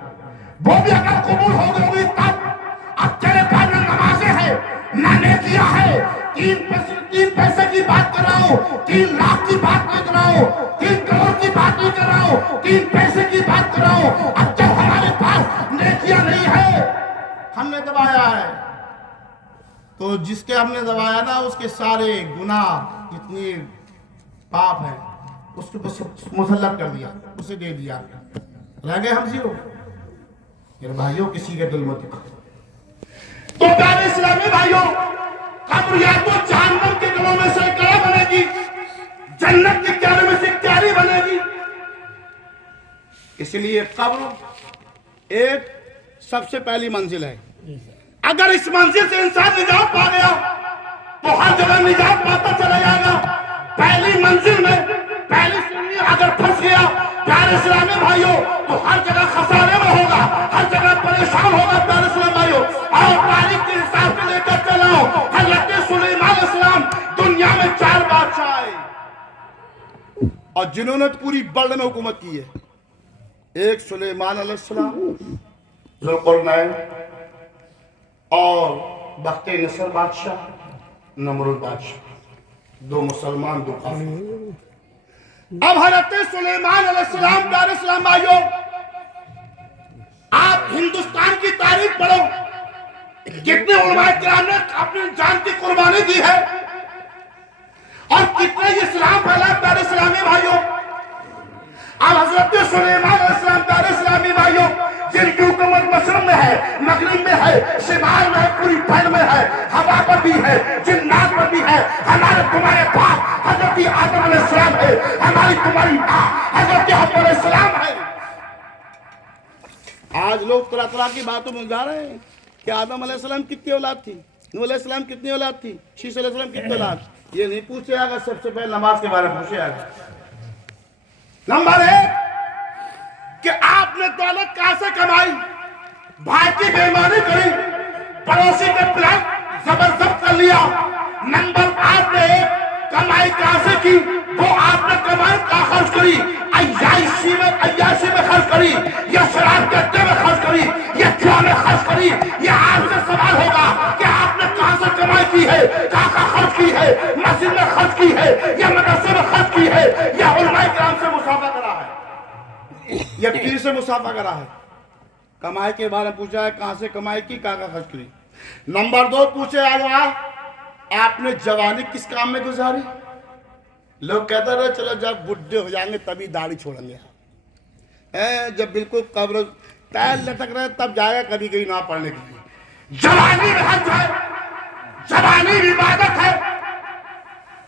वो भी अगर कबूल हो गई तब। अब तेरे पास न नमाजें है, न नेकियां है। 3 पैसे की बात कर रहा हूं, 3 लाख की बात नहीं कर रहा हूं, 3 करोड़ की बात नहीं कर रहा हूं, 3 पैसे की बात कर रहा हूं। अब जब हमारे पास नेकियां नहीं है, हमने दबाया है, तो जिसके हमने दबाया ना उसके सारे गुनाह जितनी पाप है उसको बस मुसल्लत कर दिया, उसे दे दिया, रह गए हम जीरो। मेरे भाइयों, किसी के दिल में दिखा तो प्यारे इस्लामी भाइयों, कब्र या तो जहन्नम के गलों में से कड़ा बनेगी, जन्नत की क्यारी में से क्यारी बनेगी। इसलिए कब्र एक सबसे पहली मंजिल है। अगर इस मंजिल से इंसान निजात पा गया तो हर जगह निजात पाता चला जाएगा। पहली मंजिल में पहली सीढ़ी अगर फंस गया प्यारे इस्लामी भाइयों, तो हर जगह खसारे में होगा, हर जगह परेशान होगा। प्यारे इस्लामी भाइयों, और तारीख के हिसाब से लेकर चलाओ, हज़रत सुलेमान अलैहिस्सलाम दुनिया में 4 बादशाह आए और जिन्होंने पूरी वर्ल्ड में हुकूमत की है। एक सुलेमान अलैहिस्सलाम, ज़ुल्क़रनैन और बख्ते नसर बादशाह, नमरूद बादशाह, 2 मुसलमान 2 काफिर। अब हज़रत सुलेमान अलैहिस्सलाम, प्यारे इस्लाम भाइयों, आप हिंदुस्तान की तारीख पढ़ो, कितने उलमाए किराम ने अपनी जान की कुर्बानी दी है और कितने इस्लाम फैला। प्यारे इस्लामी भाइयों, अब हज़रत सुलेमान अलैहिस्सलाम, प्यारे इस्लामी भाइयों, जिनकी हुकूमत मशरक़ में है, मगरिब में है, शिमाल में है, पूरी फैल में है, हवा पर भी है, जिन्नात पर भी है। हमारे तुम्हारे बाप हज़रत आदम अलैहिस्सलाम है, हमारी तुम्हारी माँ हज़रत हव्वा अलैहिस्सलाम है। आज लोग तरह तरह की बातों में जा रहे हैं कि आदम अलैहिस्सलाम कितनी औलाद थी, नूह अलैहिस्सलाम कितनी औलाद थी, शीश अलैहिस्सलाम कितनी औलाद। ये नहीं पूछे आगा, सबसे पहले नमाज के बारे में पूछे आगा। नंबर 1 कि आपने दौलत कहां से कमाई, भाई की बेईमानी करी, पड़ोसी के प्लान जबरदस्त कर लिया। नंबर आपने کمائی کہاں سے کی؟ وہ آپ نے کمائی کہاں خرچ کری؟ عیاشی میں خرچ کری یا شراب کے اڈے میں خرچ کری یا جوا میں خرچ کری؟ یہ آپ سے سوال ہوگا کہ آپ نے کہاں سے کمائی کی ہے، کہاں خرچ کی ہے؟ مسجد میں خرچ کی ہے یا مدرسے میں خرچ کی ہے یا علماء کرام سے مصافحہ کرا ہے یا پیر سے مصافحہ کرا ہے؟ کمائی کے بارے میں پوچھا ہے کہاں سے کمائی کی، کہاں خرچ کی۔ نمبر 2 پوچھے آگا آپ نے جوانی کس کام میں گزاری؟ لوگ کہتے رہے چلو جب بڈھے ہو جائیں گے تبھی داڑھی چھوڑیں گے، جب بالکل قبر پیر لٹک رہے تب جائے گا کبھی کبھی نہ پڑھنے کے لیے۔ جوانی میں حج ہے، جوانی عبادت ہے۔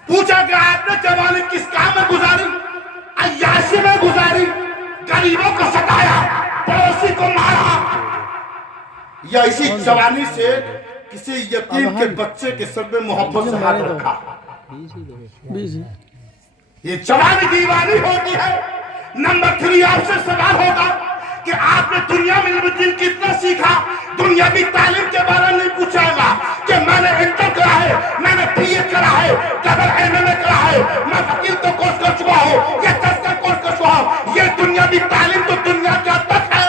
پوچھا کہ آپ نے جوانی کس کام میں گزاری؟ عیاشی میں گزاری، غریبوں کو ستایا، پڑوسی کو مارا، یا اسی جوانی سے کسی یتیم کے بچے کے سر میں محبت سے ہاتھ رکھا؟ یہ جوانی دیوانی ہوتی ہے۔ نمبر 3 آپ سے سوال ہوگا کہ آپ نے دنیا میں علم دین کتنا سیکھا؟ دنیاوی تعلیم کے بارے میں نہیں پوچھا گا کہ میں نے انٹر کرا ہے، میں نے بی اے کرا ہے، ڈبل ایم اے کرا ہے، میں وکیل کا کورس کر چکا ہوں، یہ جج کا کورس کر چکا ہوں۔ یہ دنیاوی تعلیم تو دنیا کا تک ہے۔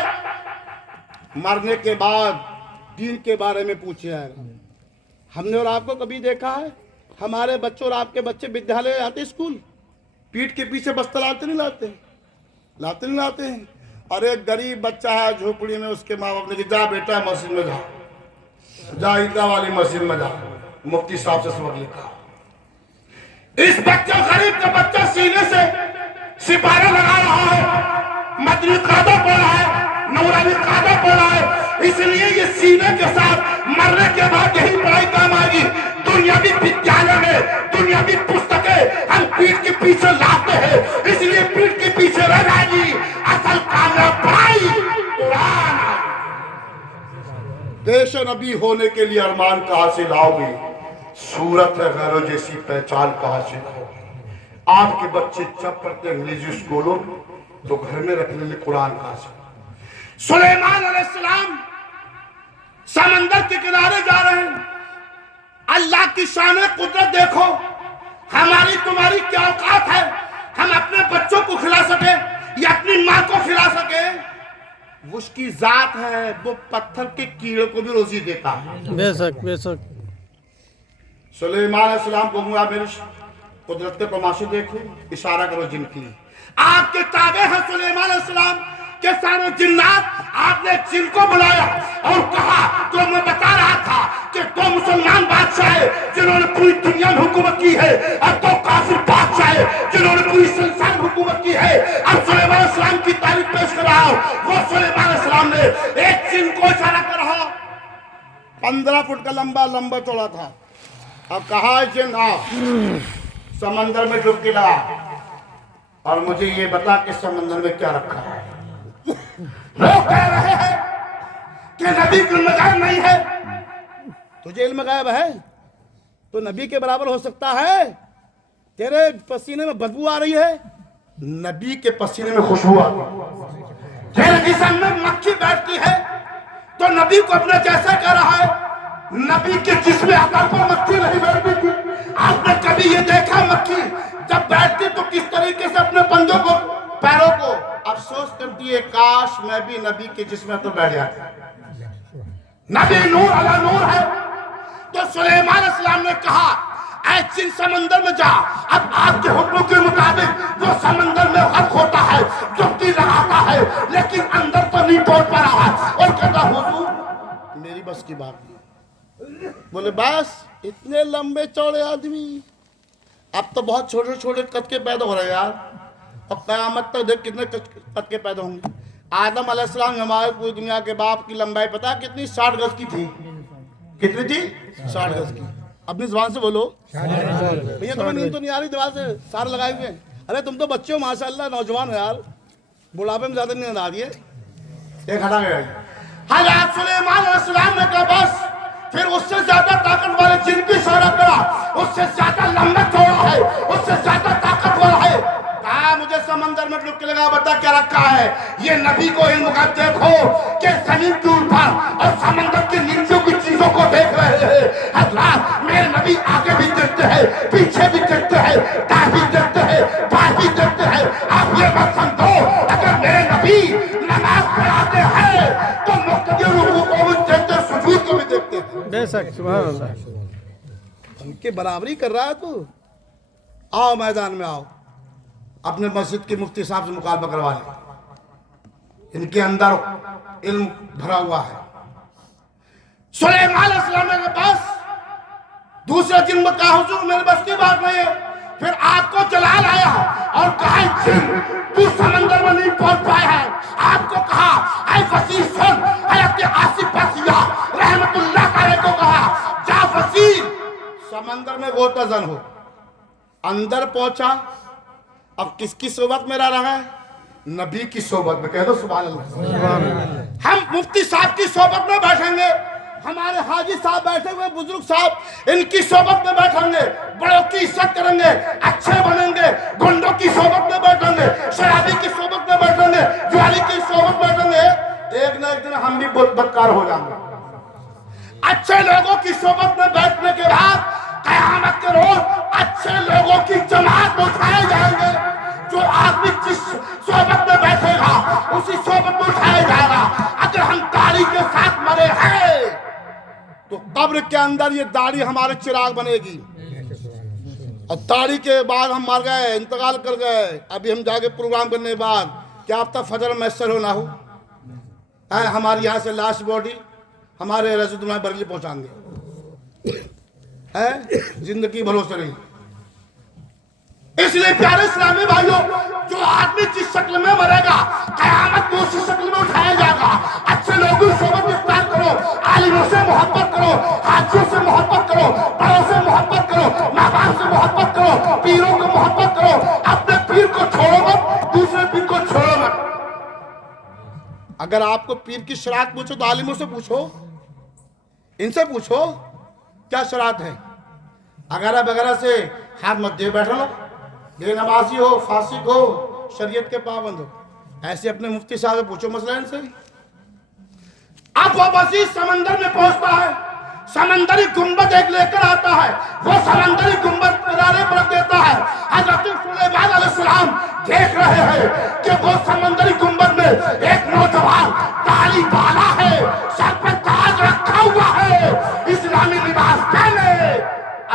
مرنے کے بعد دین کے بارے میں پوچھے ہے۔ ہم نے اور آپ کو کبھی دیکھا ہے ہمارے بچوں اور آپ کے بچے ودیالے آتے اسکول، پیٹ کے پیچھے بستہ لاتے نہیں لاتے ہیں؟ اور ایک غریب بچہ ہے جھوپڑی میں، اس کے ماں باپ نے کہا جا بیٹا مسجد میں جا عیدگاہ والی مسجد میں جا، مفتی صاحب سے سبق لکھا۔ اس بچہ غریب کا بچہ سینے سے سپارہ لگا رہا ہے، مدنی قاعدہ پڑھ رہا ہے، نورانی قاعدہ پڑھ رہا ہے۔ اس لیے یہ سینے کے ساتھ مرنے کے بعد یہی پڑھائی کام آئے گی۔ دنیاوی ودیالیہ میں دنیاوی پستکیں ہم پیٹ کے پیچھے لاتے ہیں، اس لیے پیٹ کے پیچھے رہ جائے گی۔ اصل کامیاب پڑھائی قرآن ہے۔ پیش نبی ہونے کے لیے ارمان کہاں سے لاؤ گے؟ صورت ہے غیروں جیسی پہچان کہاں سے لاؤ گے؟ آپ کے بچے جب پڑھتے انگریزی اسکولوں تو گھر میں رکھنے لیے قرآن کہاں سے؟ سلیمان علیہ السلام سمندر کے کنارے جا رہے ہیں۔ اللہ کی شان قدرت دیکھو، ہماری تمہاری کیا اوقات ہے ہم اپنے بچوں کو کھلا سکیں یا اپنی ماں کو کھلا سکیں؟ وہ اس کی ذات ہے، وہ پتھر کے کیڑے کو بھی روزی دیتا ہے۔ بے شک بے شک۔ سلیمان علیہ السلام کو میرے قدرت کے تماشے دیکھو، اشارہ کرو جن کی۔ آپ کے تابع ہیں سلیمان علیہ السلام کے سارے جنات۔ آپ نے جن کو بلایا اور کہا تو میں بتا رہا تھا کہ 2 مسلمان بادشاہ ہیں جنہوں نے پوری دنیا میں حکومت کی ہے، اور 2 کافر بادشاہ ہیں جنہوں نے پوری سنسار میں حکومت کی ہے۔ اب سلیمان علیہ السلام کی تعریف پیش کر رہا ہوں۔ وہ سلیمان علیہ السلام نے ایک جن کو اشارہ کر رہا، 15 فٹ کا لمبا چوڑا تھا، اور کہا جن آپ سمندر میں ڈبکی لگا اور مجھے یہ بتا کہ سمندر میں کیا رکھا ہے۔ لوگ کہہ رہے ہیں کہ نبی کو علم غیب نہیں ہے۔ تجھے علم غیب ہے تو نبی کے برابر ہو سکتا ہے؟ تیرے پسینے میں بدبو آ رہی ہے، نبی کے پسینے میں خوشبو آتی ہے۔ تیرے جسم میں مکھی بیٹھتی ہے تو نبی کو اپنا جیسا کہہ رہا ہے۔ نبی کے جسم عقل پر مکھی نہیں بیٹھتی تھی۔ آپ نے کبھی یہ دیکھا مکھی جب بیٹھتی تو کس طریقے سے اپنے پنجوں کو، پیروں کو افسوس کرتی ہے کاش میں بھی نبی کے جسم میں تو بیٹھ جاتا۔ نبی نور علی نور ہے۔ تو سلیمان علیہ السلام نے کہا اے جن سمندر میں جا، اب آپ کے حکم کے مطابق وہ سمندر میں غرق ہوتا ہے، ڈبکی لگاتا ہے، لیکن اندر تو نہیں پہنچ پا رہا اور کہتا حضور میری بس کی بات نہیں۔ بولے بس اتنے لمبے چوڑے آدمی، اب تو بہت چھوٹے چھوٹے قد کے پیدا ہو رہے ہیں یار، اب قیامت تک دیکھ کتنے قد کے پیدا ہوں گے۔ آدم علیہ السلام ہمارے پوری دنیا کے باپ کی لمبائی پتا کتنی؟ 60 گز کی تھی۔ کتنی تھی؟ 60 گز کی۔ اپنی زبان سے بولو بھیا، تمہیں نیند تو نہیں آ رہی؟ دماغ سے سار لگائے ہوئے، ارے تم تو بچے ہو ماشاءاللہ، نوجوان ہو یار، بڑھاپے میں زیادہ نیند آ رہی ہے۔ ایک ہٹا گیا حضرت سلیمان علیہ السلام نے کہا بس، پھر اس سے زیادہ طاقت والے جن کی اشارہ کرا، اس سے زیادہ لمبا چوڑا ہے، اس سے زیادہ طاقت والا ہے، کہا مجھے سمندر میں توڑ کے لگا بتا کیا رکھا ہے. یہ نبی کو علم کا دیکھو کہ زمین کے اوپر اور سمندر کے نیچے کی چیزوں کو دیکھ رہے ہیں. حضرات میرے نبی آگے بھی دیکھتے ہیں, پیچھے بھی دیکھتے ہیں, دائیں بھی دیکھتے ہیں, بائیں بھی دیکھتے ہیں. آپ یہ مت سمجھو اگر میرے نبی نماز پڑھاتے ہیں تو مقتدی رکوع کو بھی دیکھتے ہیں, سجود کو بھی دیکھتے ہیں. بے شک سبحان اللہ. ان کے برابری کر رہا ہے تو آؤ میدان میں آؤ, اپنے مسجد کے مفتی صاحب سے مکالمہ کروا لیں. ان کے اندر علم بھرا ہوا ہے. سلیمان علیہ السلام کے پاس دوسرے دن میں کہا حضور میرے بس کی بات نہیں ہے. پھر آپ کو جلال آیا اور کہا جن تو سمندر میں نہیں پہنچ پایا ہے. آپ کو کہا اے وسیع سن, حضرت آصف بصری رحمت اللہ علیہ کو کہا جا وسیع سمندر میں غوطہ زن ہو. اندر پہنچا, اب کس کی صحبت میں رہ رہا ہے؟ نبی کی صحبت میں. کہہ دو سبحان اللہ. ہم مفتی صاحب کی صحبت میں بیٹھیں گے, ہمارے حاجی صاحب بیٹھے ہوئے بزرگ صاحب ان کی صحبت میں بیٹھیں گے, بڑوں کی عزت کریں گے, اچھے بنیں گے. گنڈوں کی صحبت میں بیٹھیں گے, شرابی کی صحبت میں بیٹھیں گے, جواری کی صحبت میں بیٹھیں گے, ایک نہ ایک دن ہم بھی بدکار ہو جائیں گے. اچھے لوگوں کی صحبت میں بیٹھنے کے بعد قیامت کے روز اچھے لوگوں کی جماعت میں اٹھائے جائیں گے. جو آدمی جس صحبت میں بیٹھے گا اسی صحبت میں اٹھایا جائے گا. اگر ہم داڑھی کے ساتھ مرے ہیں تو قبر کے اندر یہ داڑھی ہمارے چراغ بنے گی, اور داڑھی کے بعد ہم مر گئے, انتقال کر گئے, ابھی ہم جا کے پروگرام کرنے کے بعد کیا اب تک فجر میسر ہو نہ ہو, ہماری یہاں سے لاش باڈی ہمارے رضوت اللہ بریلی پہنچائیں گے. زندگی بھروسے نہیں. اس لیے پیارے اسلامی بھائیوں, جو آدمی جس شکل میں مرے گا قیامت کو اسی شکل میں اٹھایا جائے گا. اچھے لوگوں سے صحبت اختیار کرو, عالموں سے محبت کرو, حاجیوں سے محبت کرو, بڑوں سے محبت کرو, ماں باپ سے محبت کرو, پیروں کو محبت کرو. اپنے پیر کو چھوڑو مت, دوسرے پیر کو چھوڑو مت. اگر آپ کو پیر کی شرائط پوچھو تو عالموں سے پوچھو, ان سے پوچھو کیا شرائط ہے. اگرہ بغیرہ سے ہاتھ مت دے بیٹھو, بے نمازی ہو, فاسق ہو, شریعت کے پابند ہو. ایسے اپنے مفتی صاحب سے پوچھو مسئلہ ان سے. اب وہ وسیع سمندر میں پہنچتا ہے, سمندری گنبد ایک لے کر آتا ہے, وہ سمندری گنبد کنارے پر رکھ دیتا ہے. حضرت سلیمان علیہ السلام دیکھ رہے ہیں کہ وہ سمندری گنبد میں ایک نوجوان داڑھی والا ہے, سر پہ تاج رکھا ہوا ہے, اسلامی لباس پہنے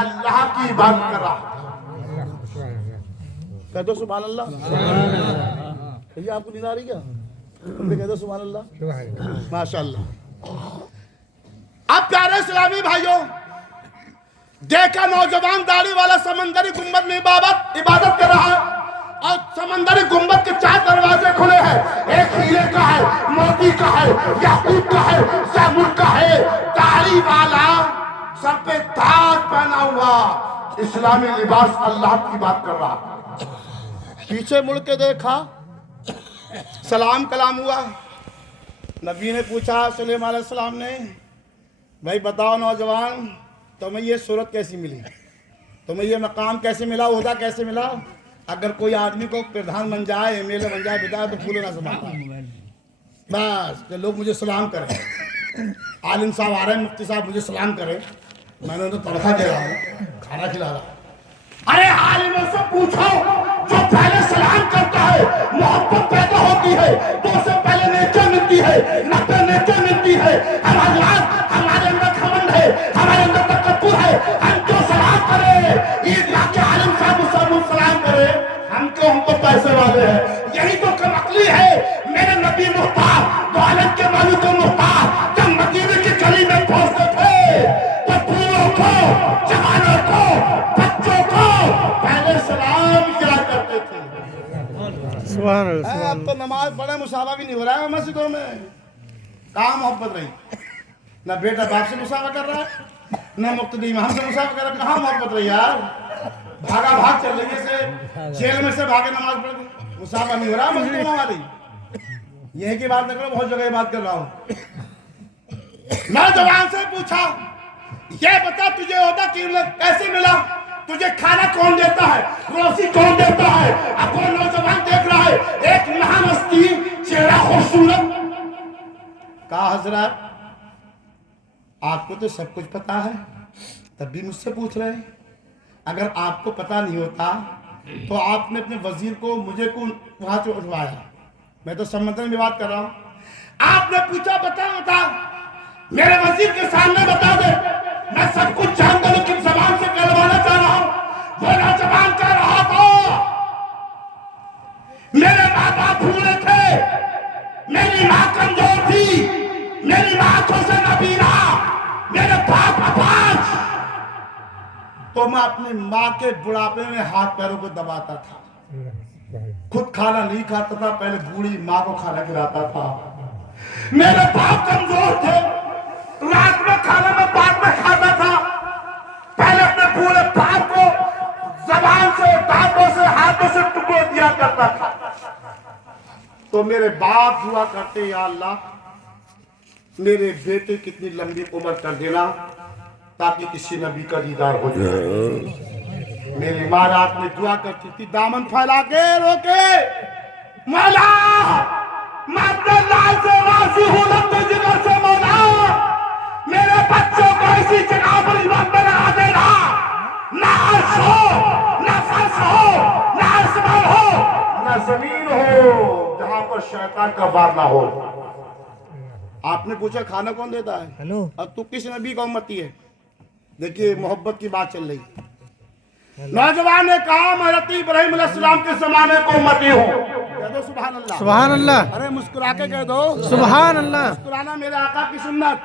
اللہ کی عبادت کر رہا ہے. کہہ دو سبحان اللہ. یہ آپ کو نیند آ رہی کیا؟ تم بھی کہہ دو سبحان اللہ. ماشاء اللہ. اب پیارے اسلامی بھائیوں, دیکھا نوجوان داڑھی والا سمندری گنبد میں عبادت کر رہا ہے, اور سمندری گنبد کے 4 دروازے کھلے ہیں. ایک ہیرے کا ہے, موتی کا ہے, یاقوت کا ہے, زیمرد کا ہے. داڑھی والا سر پہ تاج پہنا ہوا, اسلامی لباس, اللہ کی بات کر رہا. پیچھے مڑ کے دیکھا, سلام کلام ہوا. نبی نے پوچھا سلیمان علیہ السلام نے, بھائی بتاؤ نوجوان, تمہیں یہ صورت کیسی ملی, تمہیں یہ مقام کیسے ملا, عہدہ کیسے ملا. اگر کوئی آدمی کو پردھان بن جائے, ایم ایل اے بن جائے, بتائے تو پھولے نہ سماتا, بس کہ لوگ مجھے سلام کریں. عالم صاحب آ رہے ہیں, مفتی صاحب مجھے سلام کریں, میں نے انہیں تنخواہ دے رہا ہوں, کھانا کھلا رہا ہوں. ارے عالموں سے پوچھو, جو پہلے سلام کرتا ہے محبت پیدا ہوتی ہے, تو اسے پہلے نیچے ملتی ہے, نقطہ نیچے ملتی ہے. ہمارے اندر گھمنڈ ہے, ہمارے اندر تکبر ہے. ہم جو سلام کرے عیدگاہ کے عالم صاحب سلام کرے, ہم کو پیسے والے ہیں. یہی تو کم عقلی ہے. میرے نبی محتاج, دو عالم کے مالک کو محتاج, جب مدینے کی گلی میں پہنچتے تھے تو بوڑھوں کو, جوانوں کو, بچوں کو پہلے سلام کیا کرتے تھے. سبحان اللہ. اب تو نماز پڑھے مصافحہ بھی نہیں ہو رہا ہے مسجدوں میں. کہاں محبت رہی, نہ بیٹا باپ سے مصافحہ کر رہا ہے, نہ مقتدی امام سے مصافحہ کر رہا ہے. کہاں محبت رہی یار, بھاگا بھاگ چل رہی ہے, جیل میں سے بھاگے نماز پڑھ گئے, مصافحہ نہیں ہو رہا مسجدوں میں ہماری. یہی کی بات نہ کرو, بہت جگہ بات کر رہا ہوں. نوجوان سے پوچھا, یہ بتا تجھے عہدہ کیسے ملا, تجھے کھانا کون دیتا ہے, روزی کون دیتا ہے. اب وہ نوجوان دیکھ رہا ہے, ایک हजरत आपको तो सब कुछ पता है, तब भी मुझसे पूछ रहे हैं। अगर आपको पता नहीं होता तो आपने अपने वजीर को मुझे को वहां से उठवाया। मैं तो समंदर में बात कर रहा हूं। आपने पूछा बता मेरे वजीर के सामने बता दे, मैं सब कुछ जानता हूं, किस जबान से कहलवाना चाह रहा हूं। वो नौजवान कह रहा था मेरे माँ बाप भूले थे, मेरी माँ कमजोर थी, मेरी माँ आंखों से नबीना, मेरे बाप अपाज, तो मैं अपनी माँ के बुढ़ापे में हाथ पैरों को दबाता था। खुद खाना नहीं खाता था, पहले बूढ़ी माँ को खाना खिलाता था। मेरे बाप कमजोर थे, रात में खाना मैं बाद में खाता था। पहले अपने पूरे बाप को जबान से, दांतों से, हाथों से टुकड़े दिया करता था। तो मेरे बाप दुआ करते, या अल्लाह मेरे बेटे कितनी लंबी उम्र कर देना ताकि किसी नबी का दीदार हो जाए। मेरी माँ रात में दुआ करती थी, दामन फैला के रोके, मौला मैं अपने लाल से राजी हूं, लंबे जिगर से मौला मेरे बच्चों को इसी जगह पर इमाम बना देना। ना अर्श हो, ना फर्श हो, ना आसमान हो, ना जमीन हो, जहां पर शैतान का वार ना हो। आपने पूछा खाना कौन देता है? हेलो, अब तू किस नबी का उम्मती है? देखिए मोहब्बत की बात चल रही। नौजवान ने कहा मैं हज़रत इब्राहीम अलैहिस्सलाम के जमाने को उम्मती हूँ। कह दो सुभान अल्लाह। सुभान अल्लाह। अरे मुस्कुरा के कह दो सुभान अल्लाह। मुस्कुराना मेरे आका की सुन्नत।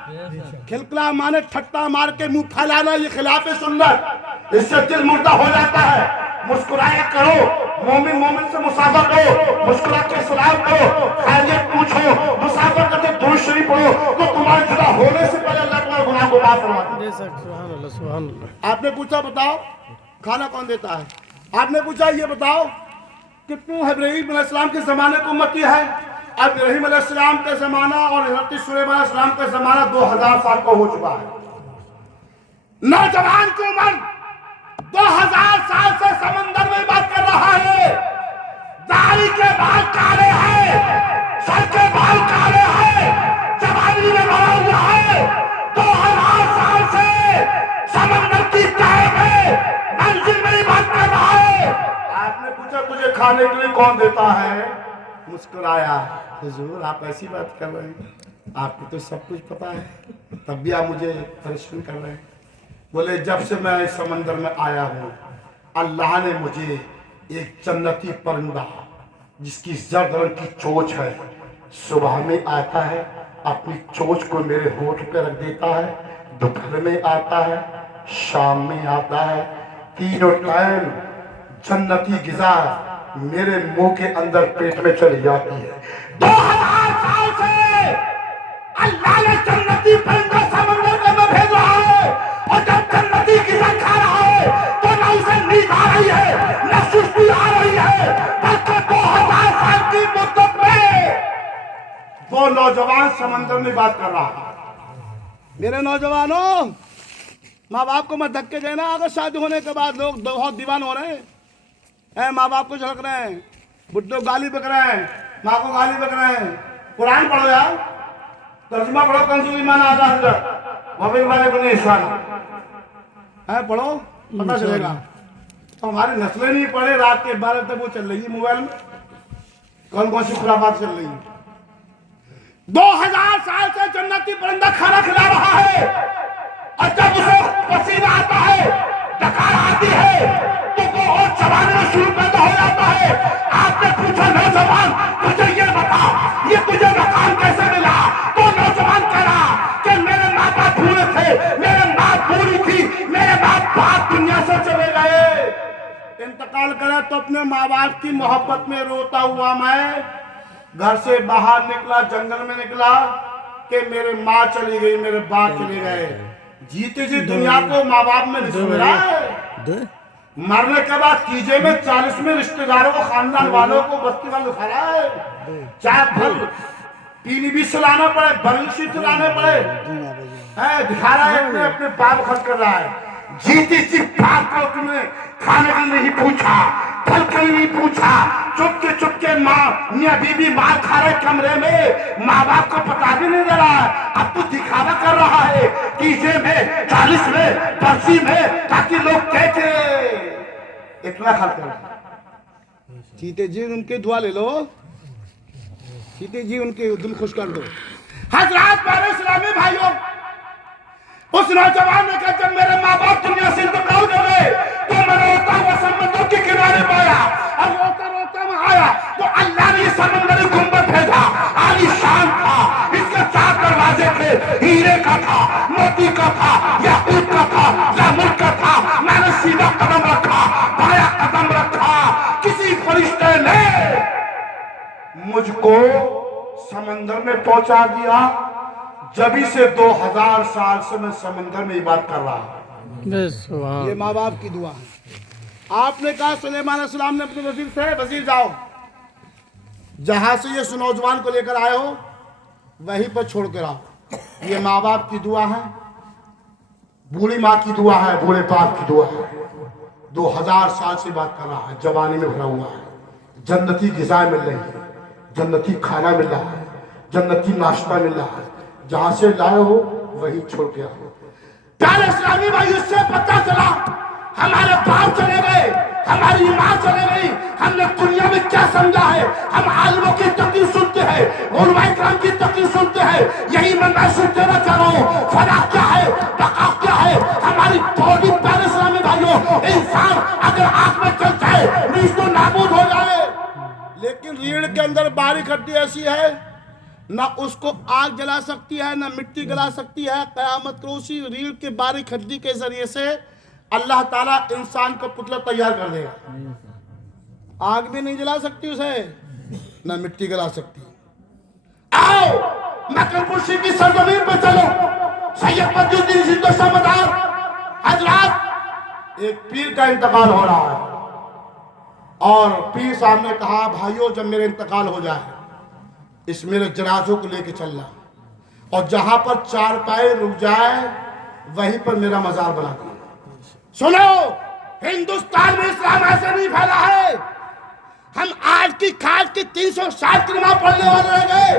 खिलखिला माने ठट्टा मार के मुंह फैलाना ये खिलाफ सुन्नत। इससे दिल मुर्दा हो जाता है। मुस्कुराया करो, मोमिन मोमिन से मुसाफा करो, मुस्कुरा के सलाम करो, खैरियत पूछो, मुसाफा करके दुरूद शरीफ पढ़ो तो तुम्हारे जुदा होने से पहले अल्लाह तुम्हारे गुनाह को माफ फरमा देगा। सुभान अल्लाह, सुभान अल्लाह। आपने पूछा बताओ खाना कौन देता है? आपने पूछा ये बताओ कितने इब्राहीम अलैहिस्सलाम के जमाने को उम्मती है? अब इब्राहीम अलैहिस्सलाम का जमाना और हज़रत सुलेमान अलैहिस्सलाम का जमाना 2000 साल का हो चुका है। नौजवान की उम्र 2000 साल से समंदर में बात कर रहा है। दाढ़ी के बाल काले हैं, सर के बाल काले हैं, जवानी में भरा हुआ है। 2000 साल से समंदर की तह में मंजिल में ही बात कर रहा है। आपने पूछा तुझे खाने के लिए कौन देता है? मुस्कुराया, हुजूर आप ऐसी बात कर रहे हैं, आपको तो सब कुछ पता है, तब भी आप मुझे परेशान कर रहे हैं। बोले जब से मैं इस समंदर में आया हूँ अल्लाह ने मुझे एक जन्नती परिंदा जिसकी जर्द रंग की चोंच है, सुबह में आता है अपनी चोंच को मेरे होठ पे रख देता है, दोपहर में आता है, शाम में आता है, तीनों टाइम जन्नती ग़िज़ा मेरे मुंह के अंदर पेट में चली जाती है। 2000 साल से अल्लाह ने जन्नती परिंदा समंदर में भेज रहा है और जब जन्नती ग़िज़ा खा रहा है तो न उसे नींद आ रही है न सुस्ती आ रही है, बल्कि 2000 साल की मुद्दत में वो नौजवान समंदर में बात कर रहा है। मेरे नौजवानों, माँ बाप को मत धक्के देना। अगर शादी होने के बाद लोग बहुत दीवान हो रहे हैं, माँ बाप को झड़क रहे हैं, बुड्ढों गाली बक रहे हैं, माँ को गाली बक रहे हैं। कुरान पढ़ो यार, तर्जुमा पढ़ो, कंजूस ईमान आधा हज़रत वबील वाले बने इंसान है, पढ़ो पता चलेगा। तो हमारी नस्लें नहीं पढ़े, रात के 12 तक वो चल रही है मोबाइल में, कौन कौन सी खुराफात चल रही है। 2000 साल से जन्नती परिंदा खाना खिला रहा है और जब उसे पसीना आता है, डकार आती है तो वो और चबाना शुरू पैदा हो जाता है। आपने पूछा नौजवान तुझे ये बता, ये तुझे मकान कैसे मिला? तो नौजवान कह रहा कि मेरे माँ बाप बूढ़े थे, मेरे माँ बूढ़ी थी, मेरे बाप दुनिया से चले गए, इंतकाल करे। तो अपने माँ बाप की मोहब्बत में रोता हुआ मैं घर से बाहर निकला, जंगल में निकला कि मेरे माँ चली गई, मेरे बाप चले गए। जीते जी दुनिया को माँ बाप में नहीं मिला है, मरने के बाद कीजे में 40 में रिश्तेदारों को, खानदान वालों को, बस्ती वालों खा रहा है। चाहे फल पीली भी सुलाना पड़े, बंशी सुलाने पड़े, है दिखा रहा है अपने बाप खर्च कर रहा है। जीती जी बाप को तुमने खाने के लिए नहीं पूछा, फल के ही नहीं पूछा। चुपके चुपके मियां बीबी मार खा रहे कमरे में, माँ बाप को पता भी नहीं दे रहा है। अब तू दिखावा कर रहा है टीजे में, 40 में, 80 में, ताकि लोग कहते इतना खर्चा। चीते जी उनके दुआ ले लो, चीते जी उनके दिल खुश कर दो। हजरात मेरे इस्लामी भाइयों, उस नौजवान ने कहा जब मेरे माँ बाप दुनिया से इंतकाल कर गए तो मैं रोता हुआ समंदर के किनारे पे आया, और रोता रोता मैं आया तो अल्लाह ने ये समंदरी गुंबद भेजा। आलीशान था, इसके 4 दरवाजे थे, हीरे का था, मोती का था, याकूत का था, जामुन का था। मैंने सीधा कदम रखा, बाया कदम रखा, किसी फरिश्ते ने मुझको समंदर में पहुंचा दिया। जभी से 2000 साल से मैं समंदर में इबादत कर रहा हूं। ये माँ बाप की दुआ है। आपने कहा सुलेमान अलैहिस्सलाम ने अपने वजीर से, वजीर जाओ, जहां से ये नौजवान को लेकर आए हो वहीं पर छोड़ कर आओ। ये माँ बाप की दुआ है, बूढ़ी माँ की दुआ है, बूढ़े बाप की दुआ है। 2000 साल से बात कर रहा है, जवानी में भरा हुआ है, जन्नती ग़िज़ाएं मिल रही है, जन्नती खाना मिल रहा है, जन्नती नाश्ता मिल रहा है। जहां से लाए हो वही छोड़ के आओ। प्यारे इस्लामी भाई, उससे पता चला हमारे बाप चले गए, हमारी माँ चले गई, हमने दुनिया में क्या समझा है। हम आलिमों की तकरीर सुनते हैं, उलमाए किराम की तकरीर सुनते हैं, यही मैं सुनते रह जा रहा हूँ। फना क्या है, बका क्या है, हमारी बॉडी। प्यारे इस्लामी भाइयों, इंसान अगर आग में चल जाए रीछ तो नाबूद हो जाए, लेकिन रीढ़ के अंदर बारीक हड्डी ऐसी है ना उसको आग जला सकती है ना मिट्टी गला सकती है। क़यामत को उसी रीढ़ के बारीक हड्डी के जरिए से अल्लाह ताला इंसान का पुतला तैयार कर देगा। आग भी नहीं जला सकती उसे, ना मिट्टी गला सकती। आओ मक्का की सरजमीन पे चलो, सैयद मजदुद्दीन जिंदो समदार हजरात, एक पीर का इंतकाल हो रहा है और पीर साहब ने कहा भाइयों जब मेरा इंतकाल हो जाए इस मेरे जनाजों को लेके चलना, और जहां पर 4 पाए रुक जाए वहीं पर मेरा मजार बना दो। सुनो, हिंदुस्तान में इस्लाम ऐसे नहीं फैला है। हम आज की खास की 360 की नमाज पढ़ने वाले रह गए।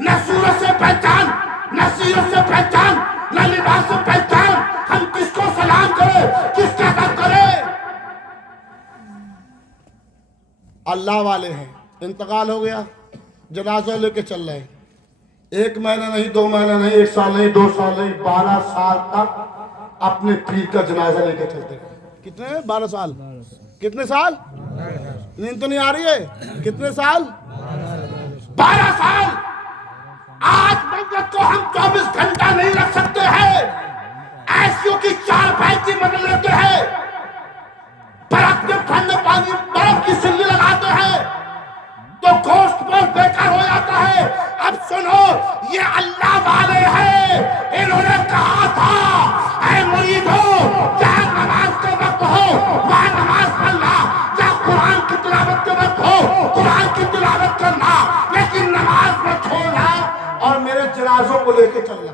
न सूरत से पहचान, न सीरत से पहचान, न लिबास से पहचान। हम किसको सलाम करें, किसका अदब करें। अल्लाह वाले हैं, इंतकाल हो गया, जनाजा लेके चल रहे हैं। 1 महीना नहीं, 2 महीना नहीं, 1 साल नहीं, 2 साल नहीं, 12 साल तक अपने पीर का जनाजा लेके चलते रहे। कितने? 12 साल। कितने साल? नींद तो नहीं आ रही है? कितने साल? 12 साल। आज मस्जिद को हम 24 घंटा नहीं रख सकते हैं। ऐसियों की 4 भाई की मदद लेते हैं, बर्फ के ठंडे पानी बर्फ की सिल्ली लगाते हैं तो गोश्त बहुत बेकार हो जाता है। अब सुनो, ये अल्लाह वाले हैं। इन्होंने कहा था ऐ मुरीदो, चाहे नमाज के वक्त हो वहाँ नमाज पढ़ना, चाहे कुरान की तिलावत के वक्त हो कुरान की तिलावत करना, लेकिन नमाज में छोड़ना और मेरे जनाजों को लेके चलना।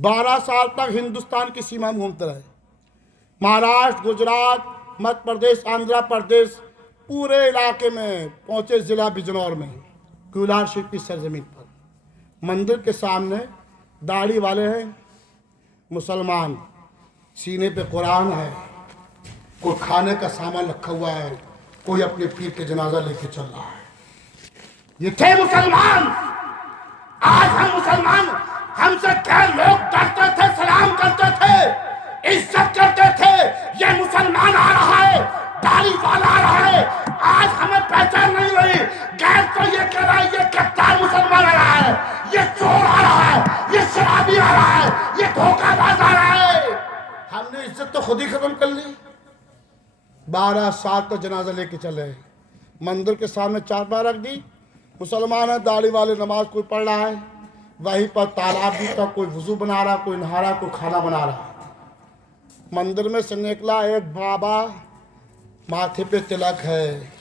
12 साल तक हिंदुस्तान की सीमा में घूमते रहे। महाराष्ट्र, गुजरात, मध्य प्रदेश, आंध्र प्रदेश, पूरे इलाके में पहुंचे। जिला बिजनौर में कुलार शरीफ की सरजमीन पर मंदिर के सामने दाढ़ी वाले हैं मुसलमान, सीने पे कुरान है, कोई खाने का सामान रखा हुआ है, कोई अपने पीर के जनाजा लेके चल रहा है। ये थे मुसलमान। आज हम मुसलमान, हमसे क्या लोग डरते थे, सलाम करते थे, इज्जत करते थे। ये मुसलमान आ रहा है, दाढ़ी वाला आ रहा है, आज हमें पहचान नहीं रही। गैर तो ये कह रहा है ये गद्दार मुसलमान आ रहा है, ये चोर आ रहा है, ये शराबी आ रहा है, ये धोखाबाज आ रहा है। हमने इज्जत तो खुद ही खत्म कर ली। 12 साल तक जनाजा लेके चले। मंदिर के सामने 4 पाए रख दी। मुसलमान है, दाढ़ी वाले, नमाज कोई पढ़ रहा है, वहीं पर तालाब भी था, कोई वजू बना रहा, कोई नहा रहा, कोई खाना बना रहा। मंदिर में से निकला एक बाबा, माथे पे तिलक है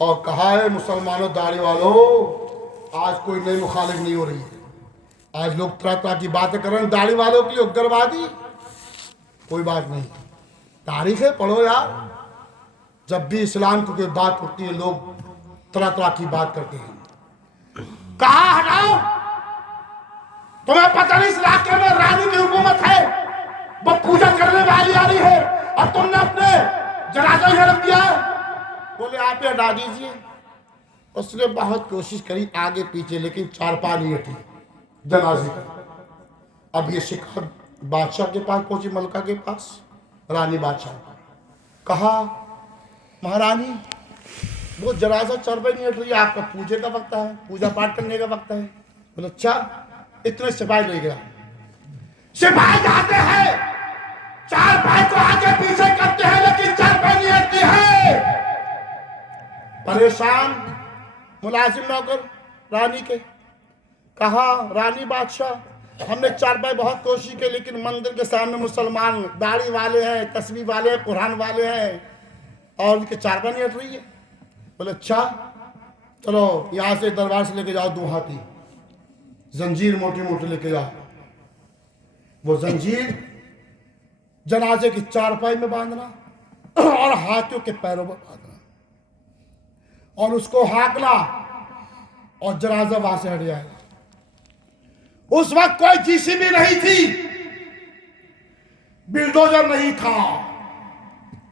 और कहा है मुसलमानों, दाढ़ी वालों, आज कोई नई मुखालिफ नहीं हो रही है। आज लोग तरह तरह की बातें कर रहे हैं, दाढ़ी वालों की उग्रवादी, कोई बात नहीं, तारीख है, पढ़ो यार। جب بھی اسلام کی کوئی بات ہوتی ہے لوگ طرح طرح کی بات کرتے ہیں. کہاں ہٹاؤ, تمہیں پتہ نہیں اس علاقے میں رانی کی حکومت ہے, وہ پوجا کرنے والی آ رہی ہے اور تم نے اپنے جنازہ ہی رکھ دیا ہے. بولے آپ ہی ہٹا دیجیے. اس نے بہت کوشش کری آگے پیچھے, لیکن چارپائی نہیں ہٹی جنازے کا. اب یہ شکایت بادشاہ کے پاس پہنچی, ملکہ کے پاس, رانی بادشاہ. کہا مہارانی وہ جنازہ چارپائی نہیں ہٹ رہی, آپ کا پوجے کا وقت ہے, پوجا پاٹ کرنے کا وقت ہے. بولے اچھا. اتنے سپاہی لے گیا. سپاہی جاتے ہیں, چارپائی کو آگے پیچھے کرتے ہیں, لیکن چارپائی نہیں ہٹتی ہے. پریشان ملازم نوکر رانی کے. کہا رانی بادشاہ ہم نے چارپائی بہت کوشش کی, لیکن مندر کے سامنے مسلمان داڑھی والے ہیں, تسبیح والے ہیں, قرآن والے ہیں, اور ان کے چارپائی نہیں ہٹ رہی ہے. بولے اچھا چلو یہاں سے دربار سے لے کے جاؤ 2 ہاتھی, زنجیر موٹی موٹی لے کے جاؤ. وہ زنجیر جنازے کی چارپائی میں باندھنا اور ہاتھیوں کے پیروں میں باندھنا, اور اس کو ہانکنا, اور جنازہ وہاں سے ہٹ جائے گا. اس وقت کوئی جی سی بی نہیں تھی, بلڈوزر نہیں تھا.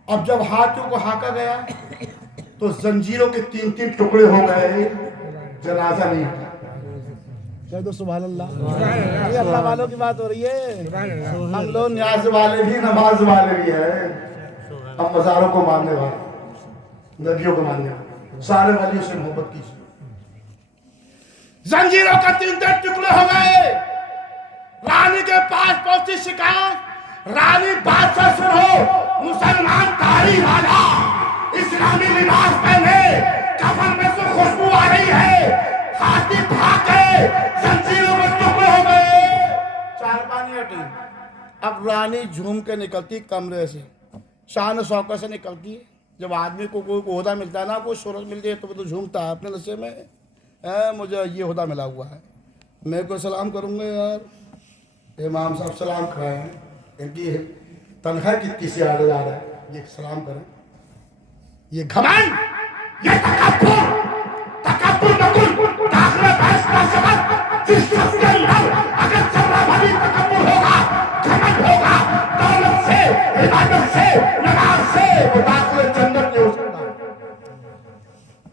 اب جب ہاتھیوں کو ہانکا گیا تو زنجیروں کے 3 ٹکڑے ہو گئے, جنازہ نہیں ہٹا. کہہ دو سبحان اللہ. یہ اللہ والوں کی بات ہو رہی ہے. ہم لوگ نیاز والے بھی, نماز والے بھی ہیں, ہم مزاروں کو ماننے والے, نبیوں کو ماننے والے, سارے ولیوں سے محبت کی. زنجیروں کا 3 ٹکڑے ہو گئے. رانی کے پاس پہنچی شکایت, رانی بادشاہ سنو, مسلمان داڑھی والا اسلامی لباس پہنے, کفن میں سے خوشبو آ رہی ہے, ہاتھی بھاگ گئے, زنجیروں میں ٹکڑے ہو گئے, چارپائی نہیں ہٹی. اب رانی جھوم کے نکلتی کمرے سے, شان و شوکت سے نکلتی ہے. جب آدمی کو کوئی عہدہ ملتا ہے نا, کوئی شہرت ملتی ہے, تو وہ تو جھومتا ہے اپنے نشے میں, مجھے یہ عہدہ ملا ہوا ہے, میں کوئی سلام کروں گا. یار امام صاحب سلام کرائے ہیں, ان کی تنخواہ کتنی سے آڑے جا رہا ہے, یہ سلام کریں. یہ گھمنڈ, یہ تکبر نکل داخل بحث کا سبب. جس شخص کے اندر اگر ذرہ بھری تکبر ہوگا, گھمنڈ ہوگا, دولت سے, عبادت سے, نماز سے, وہ داخل جنت نہیں ہو سکتا.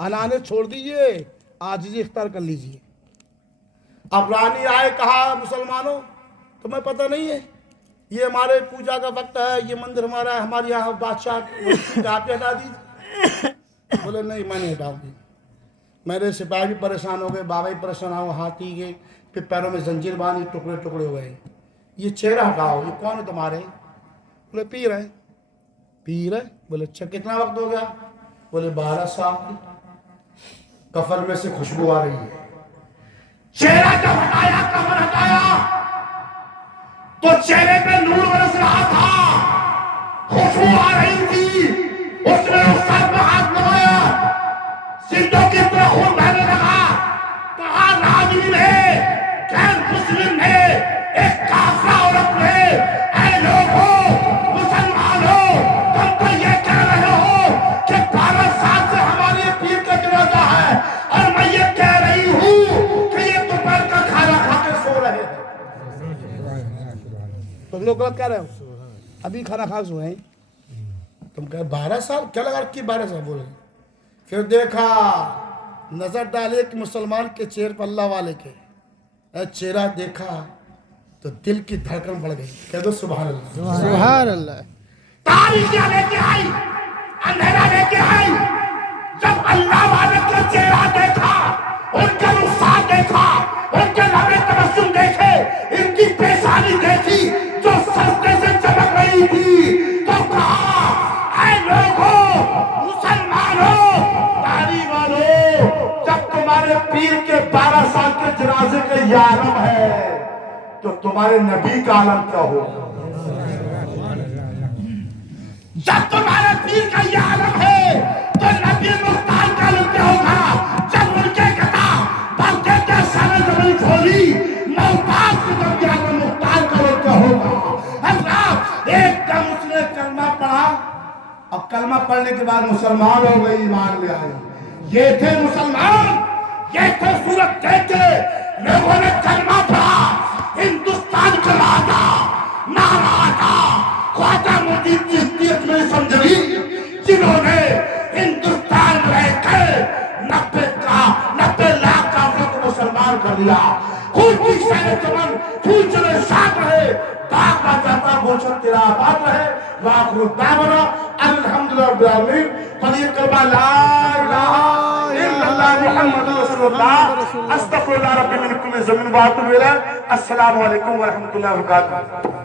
انانے چھوڑ دیجئے, عاجزی اختیار کر لیجئے. اب رانی آئے, کہا مسلمانوں تمہیں پتہ نہیں ہے یہ ہمارے پوجا کا وقت ہے, یہ مندر ہمارا ہے, ہمارے یہاں بادشاہ آپ ہٹا دیجیے. بولے نہیں میں نہیں ہٹاؤں گی. میرے سپاہی بھی پریشان ہو گئے, بابا بھی پریشان ہو, ہاتھی کے پھر پیروں میں زنجیر باندھی, ٹکڑے ٹکڑے ہو گئے. یہ چہرہ ہٹاؤ, یہ کون ہے تمہارے؟ بولے پیر ہے. پیر ہے؟ بولے اچھا کتنا وقت ہو گیا؟ بولے 12 سال. کفن میں سے خوشبو آ رہی ہے. چہرہ جب ہٹایا, کفن ہٹایا, تو چہرے پہ نور برس رہا تھا, خوشبو آ رہی تھی. اس نے اس سر پہ ہاتھ لگایا, سندھوں کی طرح خون بہنے لگا. کہا راجی نے, غیر مسلم نے, ایک کافرہ عورت نے, اے لوگوں مسلمانوں, تم تو یہ کہہ رہے ہو کہ 12 سال سے ہماری پیر کا جنازہ ہے, اور میں یہ کہہ رہی ہوں کہ یہ دوپہر کا کھانا کھا کے سو رہے ہیں. تم لوگ غلط کہہ رہے ہو, ابھی کھانا کھا سوئے ہیں. تم کہے 12 سال کیا لگا رکھی 12 سال بولے. پھر دیکھا, نظر ڈالے کہ مسلمان کے چہرے پر اللہ والے کے, چہرہ دیکھا تو دل کی دھڑکن بڑھ گئی. کہہ دو سبحان اللہ. سبحان اللہ. تاریخیاں لے کے آئی, اندھیرا لے کے آئی. جب اللہ والے کا چہرہ دیکھا, ان کا رخسار دیکھا, ان کے لبے تبسم دیکھے, ان کی پیشانی دیکھی جو سجدے سے چمک رہی تھی, تو کہا اے لوگوں مسلمانوں, داڑھی والوں, جب تمہارے پیر کے 12 سال کے جنازے کا یہ عالم ہے تو تمہارے نبی کا عالم کیا ہوگا. جب تمہارے پیر کا یہ عالم ہے تو نبی مختار کا عالم کیا ہوگا. جب ان کے کتاب بلکہ کے سارے زمین کھولی, محتاج کی درمیان مختار کا عالم کیا ہوگا. اللہ ایک دم اس نے کلمہ پڑھا. اب کلمہ پڑھنے کے بعد مسلمان ہو گئے ایمان لے آئے یہ تھے مسلمان یہ تھے صورت دے کے لوگوں نے کلمہ پڑھا ہندوستان کو لاتا نعرہ آتا خواجہ مجید چشتیت میں سمجھلی جنہوں نے ہندوستان رہ کے 90 لاکھ کافروں کو مسلمان کر دیا خود کی شہر چمن خود چلے شاک رہے تاک بات جاتا گوشن تیرا آباد رہے وآخر الدعوانا الحمدللہ رب العالمین فضیل کلمہ لا الہ الا اللہ محمد رسول اللہ استغفر اللہ ربی من کل ذنب واتوب الیہ السلام علیکم ورحمۃ اللہ وبرکاتہ